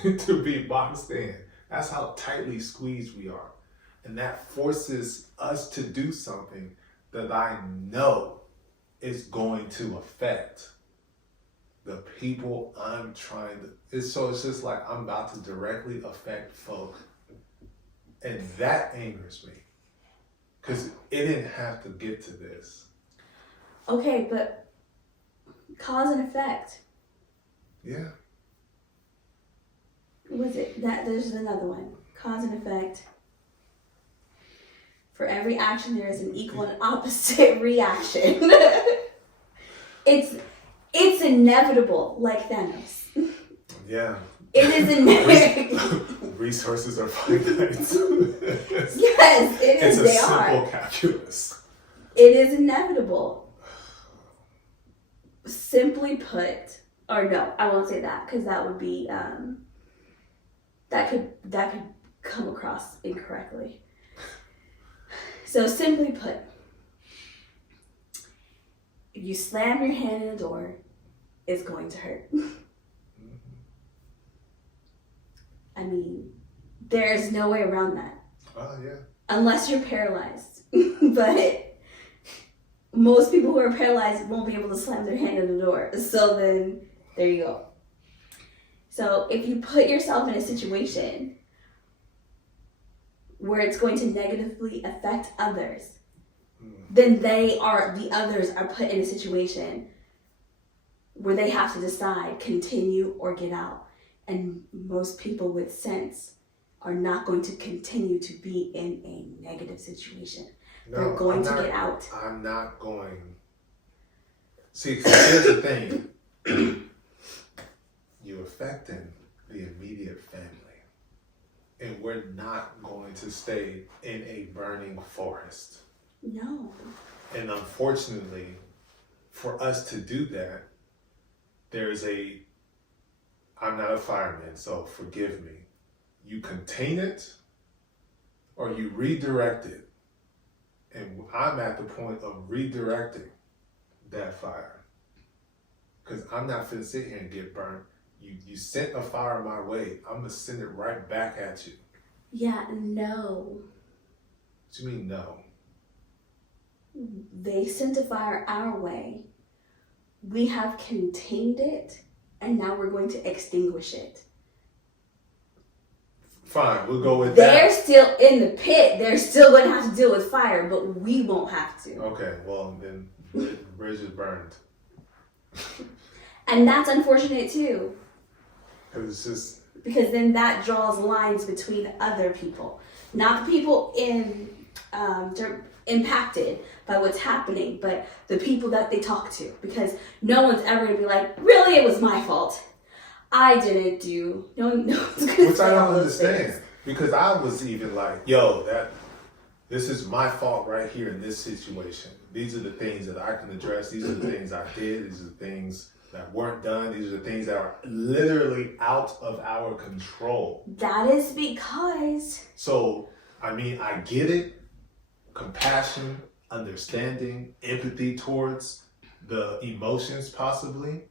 to be boxed in. That's how tightly squeezed we are. And that forces us to do something that I know is going to affect the people I'm trying to. It's just like I'm about to directly affect folk. And that angers me. Because it didn't have to get to this. Okay, but cause and effect. Yeah. Was it that? There's another one. Cause and effect. For every action, there is an equal and opposite reaction. It's inevitable, like Thanos. Yeah. It is inevitable. Resources are finite. Yes, it is. It's a simple calculus. It is inevitable. Simply put, or no, I won't say that because that would be that could come across incorrectly. So simply put, if you slam your hand in a door, it's going to hurt. I mean, there's no way around that. Oh, yeah. Unless you're paralyzed. But most people who are paralyzed won't be able to slam their hand in the door. So then, there you go. So if you put yourself in a situation where it's going to negatively affect others, then the others are put in a situation where they have to decide, continue or get out. And most people with sense are not going to continue to be in a negative situation. No, They're going to get out. I'm not going. See, here's the thing. You're affecting the immediate family. And we're not going to stay in a burning forest. No. And unfortunately, for us to do that, I'm not a fireman, so forgive me. You contain it or you redirect it. And I'm at the point of redirecting that fire. Because I'm not finna sit here and get burnt. You sent a fire my way, I'm gonna send it right back at you. Yeah, no. What do you mean no? They sent a fire our way. We have contained it, and now we're going to extinguish it. Fine, we'll go with They're that. still in the pit. They're still going to have to deal with fire, but we won't have to. Okay, well then, bridge is burned. And that's unfortunate too. Because it's just. Because then that draws lines between other people. Not the people impacted by what's happening, but the people that they talk to. Because no one's ever going to be like, really, it was my fault. I didn't do. No one's going to Which I don't understand. Because I was even like, yo, this is my fault right here in this situation. These are the things that I can address. These are the things I did. These are the things that weren't done. These are the things that are literally out of our control. That is because. So, I mean, I get it. Compassion, understanding, empathy towards the emotions possibly.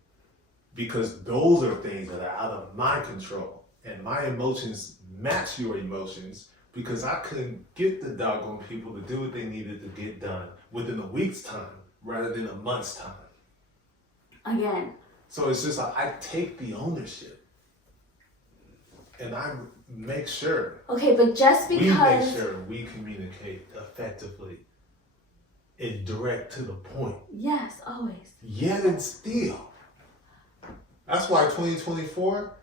Because those are things that are out of my control. And my emotions match your emotions because I couldn't get the doggone people to do what they needed to get done within a week's time rather than a month's time. Again. So it's just like I take the ownership and I make sure. Okay, but just because. We make sure we communicate effectively and direct to the point. Yes, always. Yet and still. That's why 2024,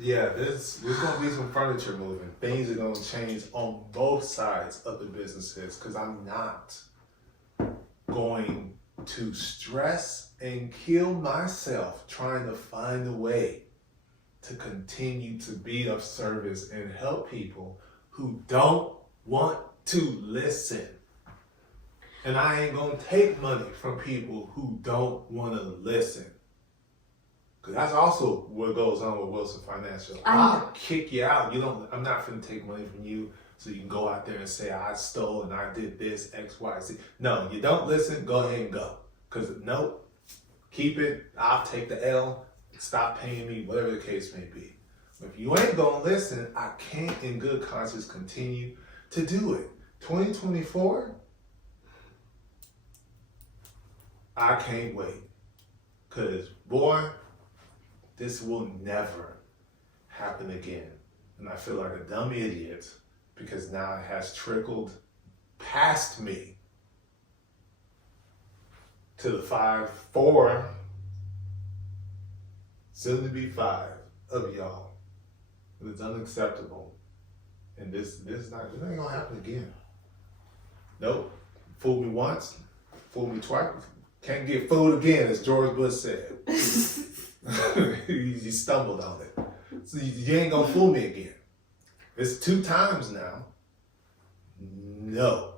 there's going to be some furniture moving. Things are going to change on both sides of the businesses because I'm not going to stress and kill myself trying to find a way to continue to be of service and help people who don't want to listen. And I ain't going to take money from people who don't want to listen. Because that's also what goes on with Wilson Financial. I'll kick you out. I'm not finna take money from you so you can go out there and say I stole and I did this, X, Y, Z. No, you don't listen, go ahead and go. Because nope, keep it, I'll take the L, stop paying me, whatever the case may be. If you ain't gonna listen, I can't in good conscience continue to do it. 2024, I can't wait. Cause boy, this will never happen again. And I feel like a dumb idiot because now it has trickled past me to the 4, soon to be 5 of y'all. It's unacceptable. And this ain't gonna happen again. Nope. Fooled me once, fooled me twice. Can't get fooled again, as George Bush said. You stumbled on it. So you ain't gonna fool me again. It's 2 times now. No.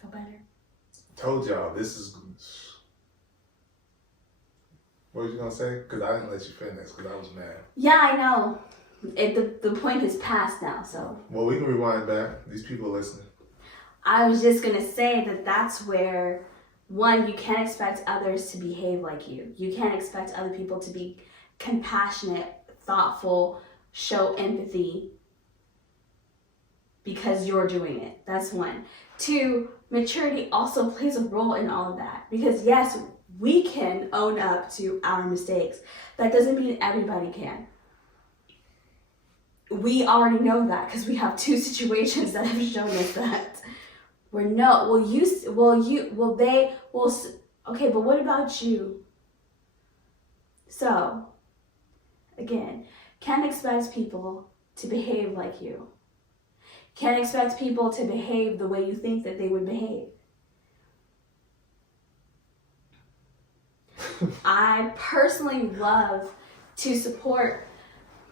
Feel better? Told y'all, this is... What was you gonna say? Because I didn't let you finish because I was mad. Yeah, I know. The point is past now, so. Well, we can rewind back. These people are listening. I was just gonna say that that's where, one, you can't expect others to behave like you. You can't expect other people to be compassionate, thoughtful, show empathy because you're doing it. That's 1. 2, maturity also plays a role in all of that. Because yes, we can own up to our mistakes. That doesn't mean everybody can. We already know that because we have 2 situations that have shown us that. Okay, but what about you? So, again, can't expect people to behave like you. Can't expect people to behave the way you think that they would behave. I personally love to support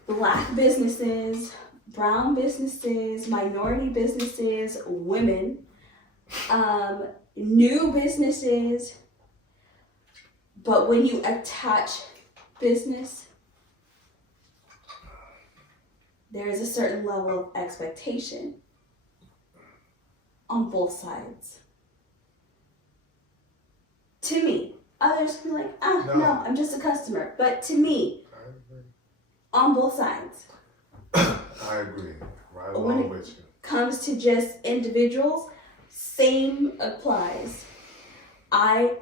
Black businesses, brown businesses, minority businesses, women, new businesses. But when you attach business, there is a certain level of expectation on both sides. To me, others can be like, no, I'm just a customer. But to me, on both sides. I agree. Right along with you. Comes to just individuals, same applies. I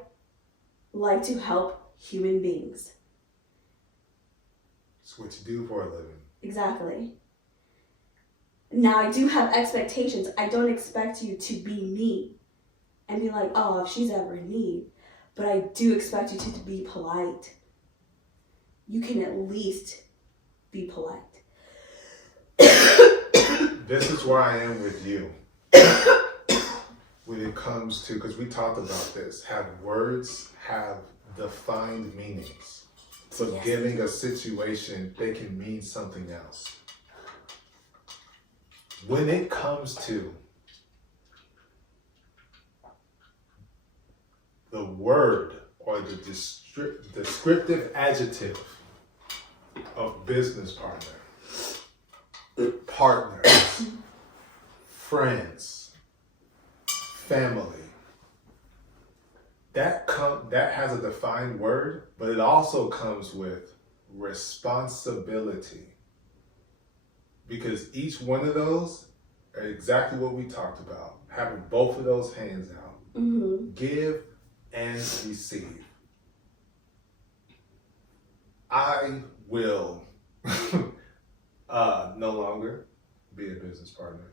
like to help human beings. It's what you do for a living. Exactly. Now I do have expectations. I don't expect you to be me and be like, oh, if she's ever in need. But I do expect you to be polite. You can at least be polite. This is where I am with you. When it comes to, because we talked about this, have words have defined meanings. So Yes. giving a situation, they can mean something else. When it comes to the word or the descriptive adjective of business partner, partners, friends, family, that has a defined word, but it also comes with responsibility. Because each one of those are exactly what we talked about. Having both of those hands out. Mm-hmm. Give and receive. I will no longer be a business partner.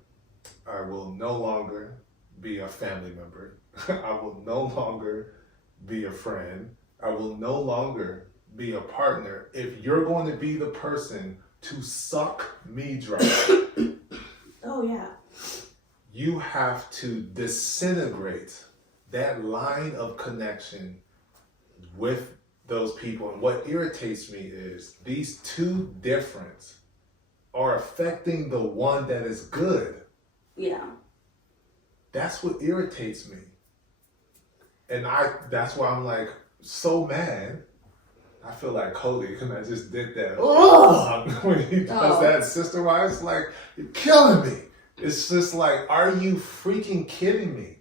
I will no longer be a family member. I will no longer be a friend. I will no longer be a partner if you're going to be the person to suck me dry. Oh, yeah. You have to disintegrate that line of connection with those people. And what irritates me is these two different are affecting the one that is good. Yeah. That's what irritates me. And that's why I'm like so mad. I feel like Cody, and I just did that. When he does that sister-wise, like, you're killing me. It's just like, are you freaking kidding me?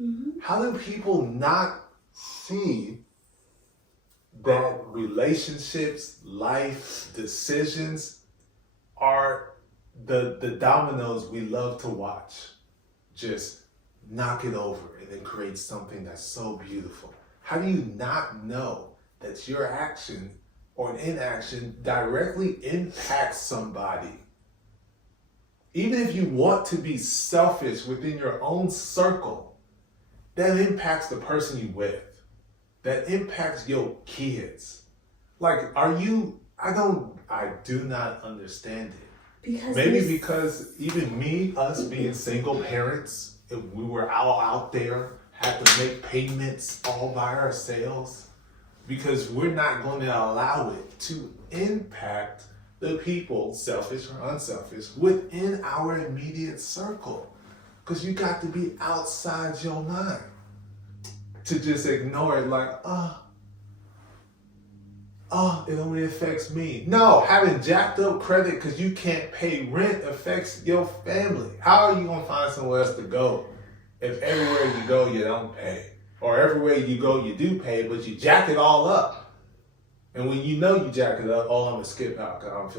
Mm-hmm. How do people not see that relationships, life, decisions are the dominoes we love to watch just knock it over and then create something that's so beautiful? How do you not know that your action or inaction directly impacts somebody? Even if you want to be selfish within your own circle, that impacts the person you with. That impacts your kids. Like, I do not understand it. Because Maybe because even me, us being single parents, if we were all out there, had to make payments all by ourselves, because we're not going to allow it to impact the people, selfish or unselfish, within our immediate circle. Because you got to be outside your mind to just ignore it like, it only affects me. No, having jacked up credit because you can't pay rent affects your family. How are you going to find somewhere else to go if everywhere you go you don't pay? Or everywhere you go you do pay, but you jack it all up. And when you know you jack it up, I'm going to skip out because I don't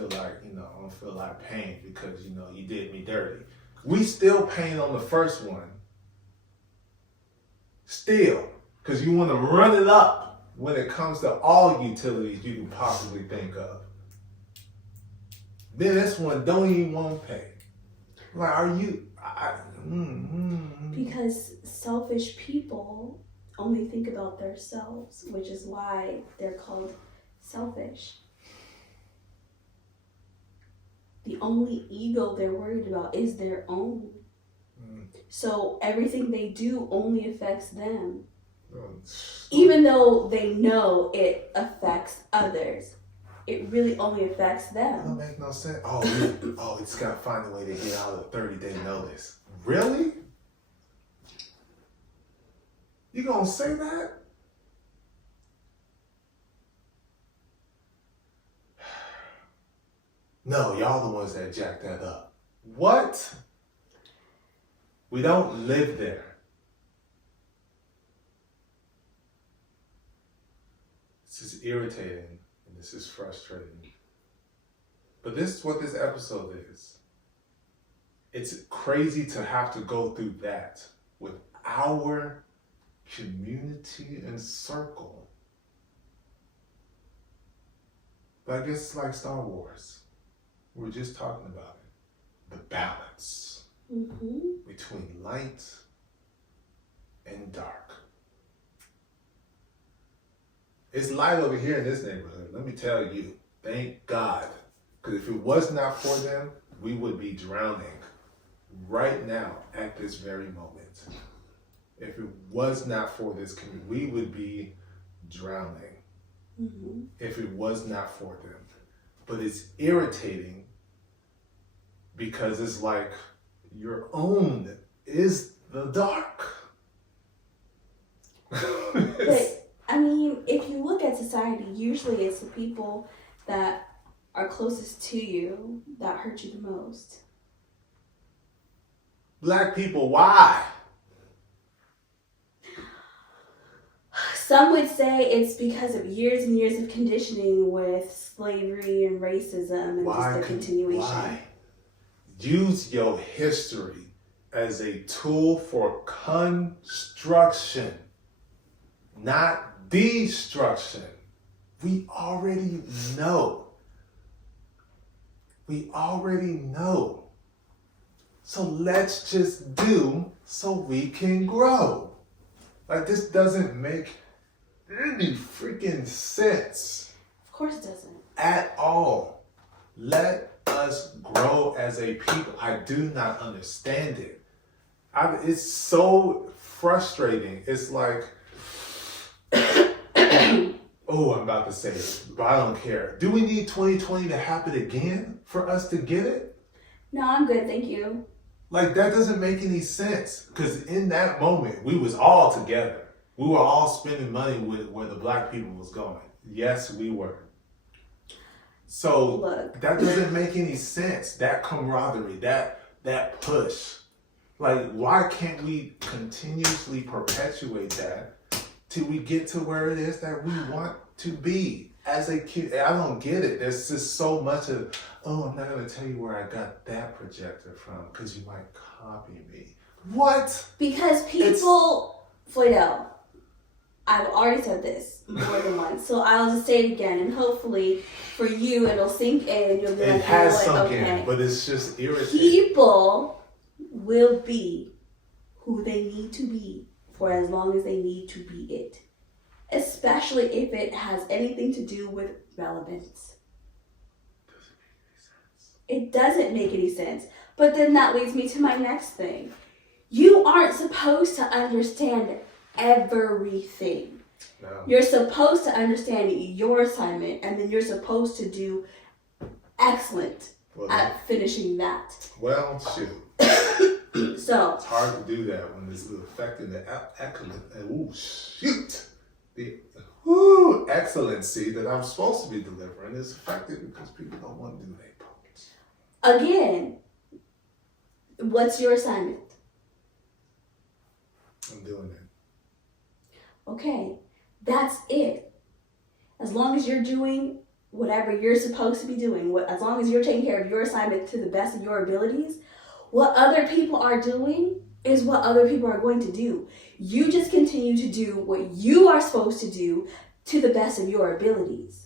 feel like paying because, you did me dirty. We still paying on the first one. Still. Because you want to run it up when it comes to all utilities you can possibly think of. Then this one don't even want to pay. Like, are you... Because selfish people only think about themselves, which is why they're called selfish. The only ego they're worried about is their own. So everything they do only affects them. Even though they know it affects others, it really only affects them. That don't make no sense. It's got to find a way to get out of 30-day notice. Really? You gonna say that? No, y'all the ones that jacked that up. What? We don't live there. This is irritating and this is frustrating. But this is what this episode is. It's crazy to have to go through that with our community and circle. But I guess it's like Star Wars. We were just talking about it. The balance between light and dark. It's light over here in this neighborhood. Let me tell you, thank God. Because if it was not for them, we would be drowning right now at this very moment. If it was not for this community, we would be drowning. If it was not for them. But it's irritating because it's like your own is the dark. But I mean, if you look at society, usually it's the people that are closest to you that hurt you the most. Black people, why? Some would say it's because of years and years of conditioning with slavery and racism and just the continuation. Why? Use your history as a tool for construction, not destruction. We already know. We already know. So let's just do so we can grow. Like, this doesn't make any freaking sense. Of course it doesn't. At all. Let us grow as a people. I do not understand it. It's so frustrating. It's like, I'm about to say it, but I don't care. Do we need 2020 to happen again for us to get it? No, I'm good, thank you. Like, that doesn't make any sense. Because in that moment, we was all together. We were all spending money with where the black people was going. Yes, we were. So Look. that doesn't make any sense. That camaraderie, that push. Like, why can't we continuously perpetuate that till we get to where it is that we want to be as a kid? I don't get it. There's just so much of, oh, I'm not going to tell you where I got that projector from because you might copy me. What? Because people, Floydell, I've already said this more than once, so I'll just say it again, and hopefully for you it'll sink in. You'll be like, It has oh, sunk okay. in, but it's just irritating. People will be who they need to be for as long as they need to be it, especially if it has anything to do with relevance. It doesn't make any sense. But then that leads me to my next thing. You aren't supposed to understand everything. No. You're supposed to understand your assignment, and then you're supposed to do excellent at finishing that. Well, shoot. So it's hard to do that when it's affecting the excellency that I'm supposed to be delivering is affected because people don't want to do their parts. Again, what's your assignment? I'm doing it. Okay, that's it. As long as you're doing whatever you're supposed to be doing, as long as you're taking care of your assignment to the best of your abilities, what other people are doing is what other people are going to do. You just continue to do what you are supposed to do to the best of your abilities.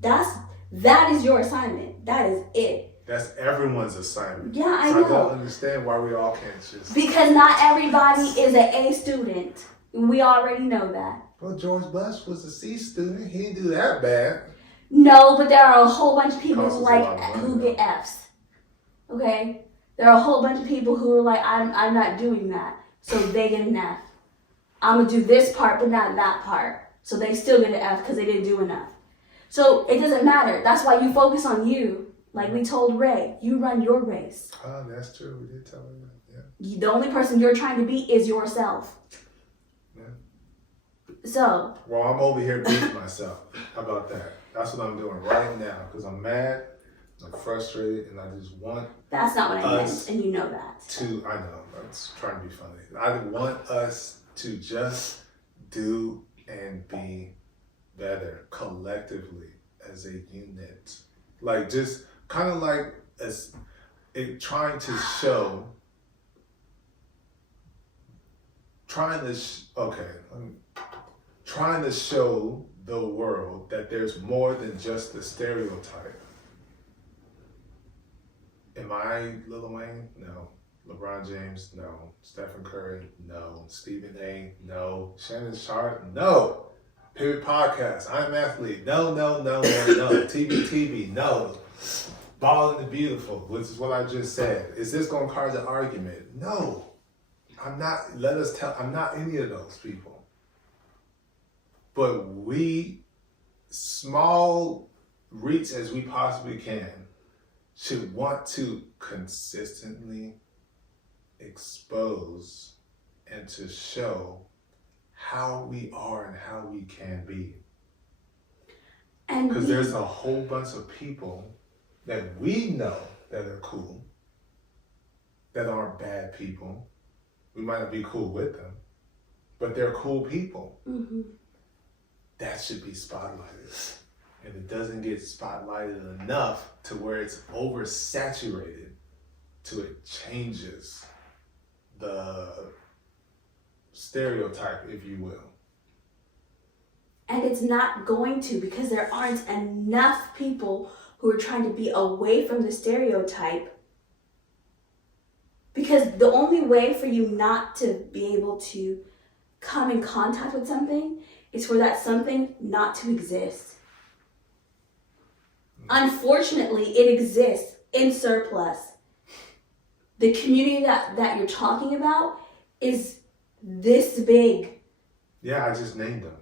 That is your assignment. That is it. That's everyone's assignment. Yeah, I so know. I don't understand why we all can't just... Because not everybody is an A student. We already know that. Well, George Bush was a C student. He didn't do that bad. No, but there are a whole bunch of people Costs a lot of money, who get Fs. Okay? There are a whole bunch of people who are like, I'm not doing that. So they get an F. I'm going to do this part, but not that part. So they still get an F because they didn't do enough. So it doesn't matter. That's why you focus on you. Like we told Ray, you run your race. Oh, that's true. We did tell him that. Yeah. The only person you're trying to be is yourself. Yeah. So. Well, I'm over here beating myself. How about that? That's what I'm doing right now because I'm mad, I'm frustrated, and I just want... That's not what I meant, and you know that. I know. I'm trying to be funny. I want us to just do and be better collectively as a unit. Like, just kind of like trying to show the world that there's more than just the stereotype. Am I Lil Wayne? No. LeBron James? No. Stephen Curry? No. Stephen A? No. Shannon Sharp? No. Period Podcast? I'm Athlete? No. TV? No. Ball and the Beautiful, which is what I just said. Is this going to cause an argument? No. I'm not. I'm not any of those people. But we, small reach as we possibly can, should want to consistently expose and to show how we are and how we can be. Because there's a whole bunch of people that we know that are cool, that aren't bad people. We might not be cool with them, but they're cool people. Mm-hmm. That should be spotlighted. And it doesn't get spotlighted enough to where it's oversaturated till it changes the stereotype, if you will. And it's not going to, because there aren't enough people who are trying to be away from the stereotype. Because the only way for you not to be able to come in contact with something is for that something not to exist. Unfortunately, it exists in surplus. The community that you're talking about is this big. Yeah, I just named them.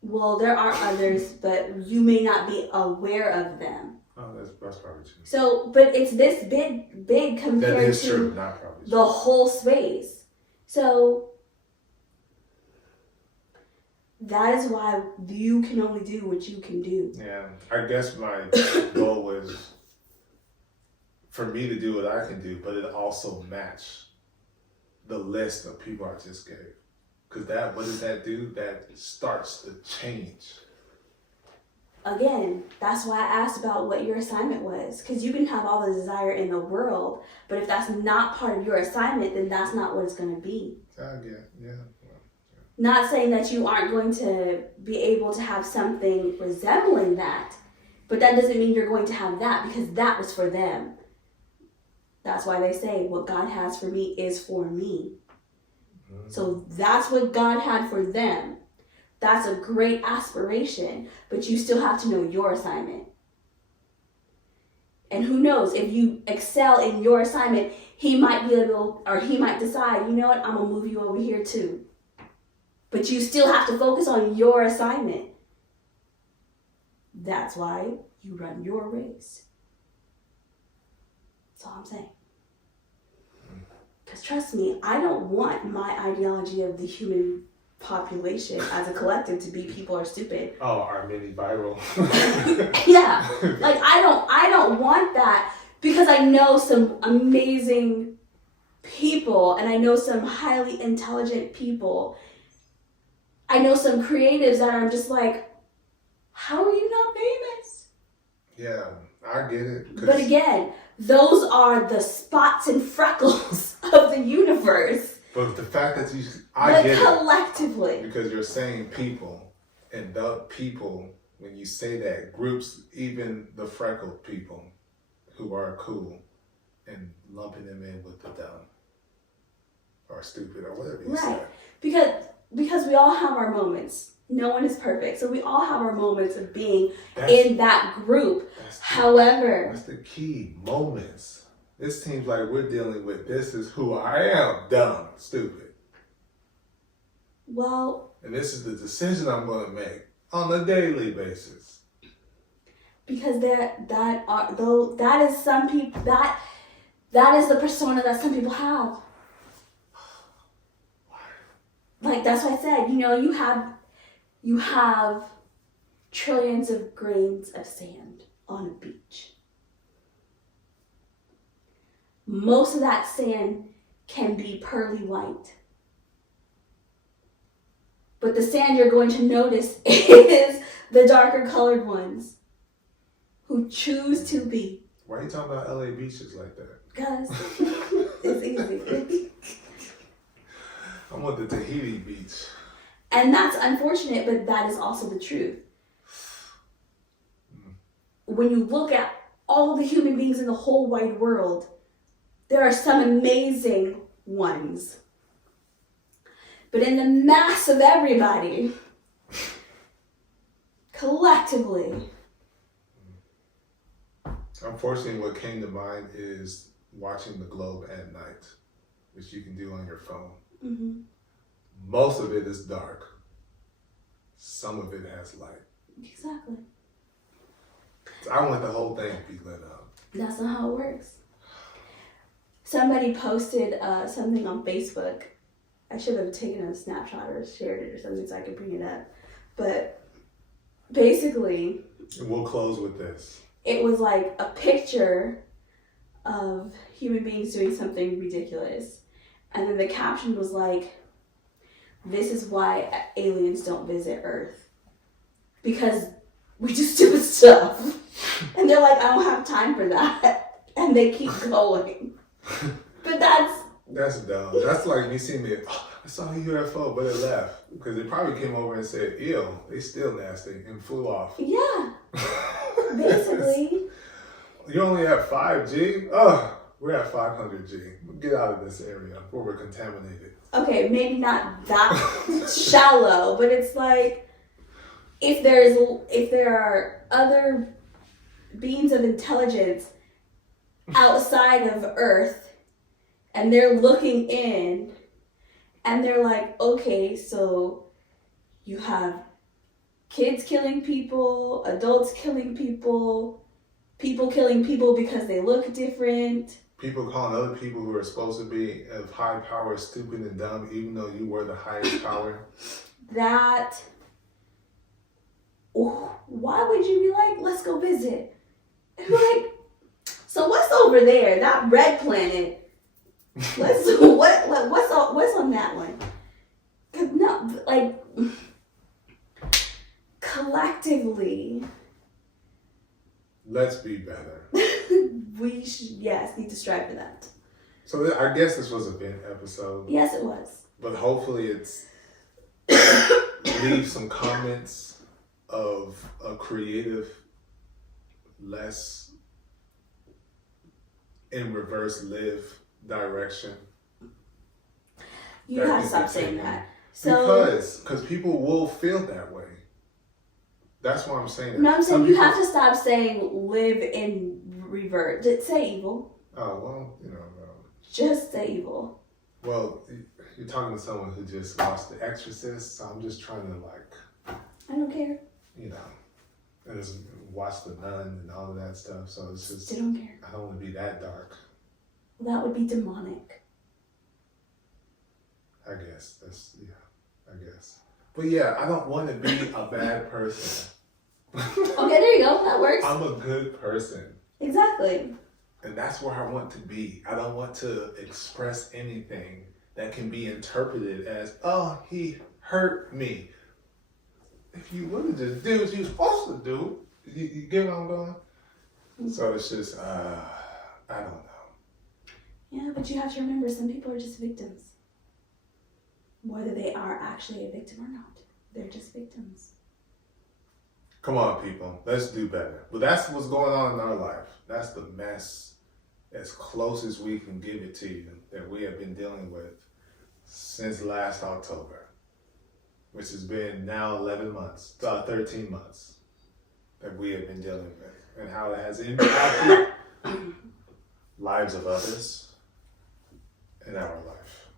Well, there are others, but you may not be aware of them. Oh, that's probably true. So, but it's this big compared that is to true. Not probably true. The whole space. So, that is why you can only do what you can do. Yeah, I guess my goal was for me to do what I can do, but it also match the list of people I just gave. Because what does that do? That starts the change. Again, that's why I asked about what your assignment was. Because you can have all the desire in the world, but if that's not part of your assignment, then that's not what it's going to be. Yeah. Not saying that you aren't going to be able to have something resembling that, but that doesn't mean you're going to have that, because that was for them. That's why they say what God has for me is for me. Mm-hmm. So that's what God had for them. That's a great aspiration, but you still have to know your assignment. And who knows, if you excel in your assignment, he might be able, or he might decide, you know what, I'm going to move you over here too. But you still have to focus on your assignment. That's why you run your race. That's all I'm saying. Because trust me, I don't want my ideology of the human population as a collective to be people are stupid. Oh, our mini viral. Yeah. Like I don't want that, because I know some amazing people and I know some highly intelligent people. I know some creatives that I'm just like, how are you not famous? Yeah, I get it. But again, those are the spots and freckles of the universe. But the fact that I get collectively. it. Because you're saying people, and the people, when you say that, groups, even the freckled people who are cool, and lumping them in with the dumb, or stupid, or whatever you say. Because we all have our moments. No one is perfect. So we all have our moments of being in that group. However, that's the key. Moments. It seems like we're dealing with, this is who I am, dumb, stupid. Well. And this is the decision I'm going to make on a daily basis. Because that is some people, that is the persona that some people have. Like, that's what I said, you have trillions of grains of sand on a beach. Most of that sand can be pearly white. But the sand you're going to notice is the darker colored ones who choose to be. Why are you talking about LA beaches like that? Because it's easy. I'm on the Tahiti beach. And that's unfortunate, but that is also the truth. When you look at all the human beings in the whole wide world, there are some amazing ones. But in the mass of everybody, collectively. Unfortunately, what came to mind is watching the globe at night, which you can do on your phone. Mm-hmm. Most of it is dark. Some of it has light. Exactly. I want the whole thing to be lit up. That's not how it works. Somebody posted something on Facebook. I should have taken a snapshot or shared it or something so I could bring it up. But basically... And we'll close with this. It was like a picture of human beings doing something ridiculous. And then the caption was like, this is why aliens don't visit Earth. Because we do stupid stuff. And they're like, I don't have time for that. And they keep going. But that's dumb. That's like me seeing me, I saw a UFO, but it left. Because they probably came over and said, ew, they still nasty, and flew off. Yeah. Basically. You only have 5G? Oh, we're at 500G. Get out of this area before we're contaminated. Okay, maybe not that shallow, but it's like, if there are other beings of intelligence outside of Earth, and they're looking in, and they're like, okay, so you have kids killing people, adults killing people, people killing people because they look different. People calling other people who are supposed to be of high power stupid and dumb, even though you were the highest power. Why would you be like, let's go visit? And like, so what's over there? That red planet, What's on that one? No, like collectively, Let's be better. we should need to strive for that. So I guess this was a big episode, Yes, it was. but hopefully it's leave some comments of a creative, less in reverse live direction. You that have to can stop be saying taken. that. So Because people will feel that way. That's why I'm saying that. no, I'm saying Some you people- have to stop saying live in revert. Just say evil. Oh, well, Just say evil. well, you're talking to someone who just watched The Exorcist, so I'm just trying to I don't care. and just watch The Nun and all of that stuff. So it's just, Still don't care. I don't want to be that dark. Well, that would be demonic. I guess I guess. But yeah, I don't want to be a bad person. Okay, there you go. That works. I'm a good person. Exactly. And that's where I want to be. I don't want to express anything that can be interpreted as, oh, he hurt me. If you wouldn't just do what you're supposed to do, you get where I'm going? So it's just, I don't know. Yeah, but you have to remember some people are just victims. Whether they are actually a victim or not. They're just victims. Come on, people. Let's do better. But that's what's going on in our life. That's the mess, as close as we can give it to you, that we have been dealing with since last October, which has been now 13 months that we have been dealing with, and how it has impacted lives of others and our life.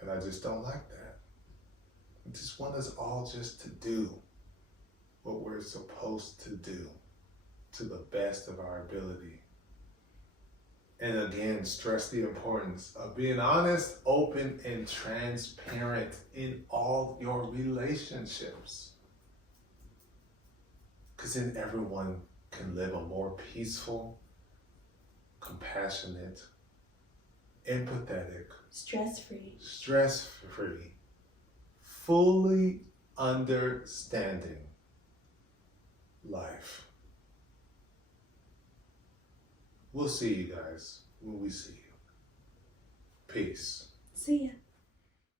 And I just don't like that. I just want us all just to do what we're supposed to do to the best of our ability. And again, stress the importance of being honest, open, and transparent in all your relationships. Because then everyone can live a more peaceful, compassionate, empathetic, stress-free, fully understanding life. We'll see you guys when we see you. Peace. See ya.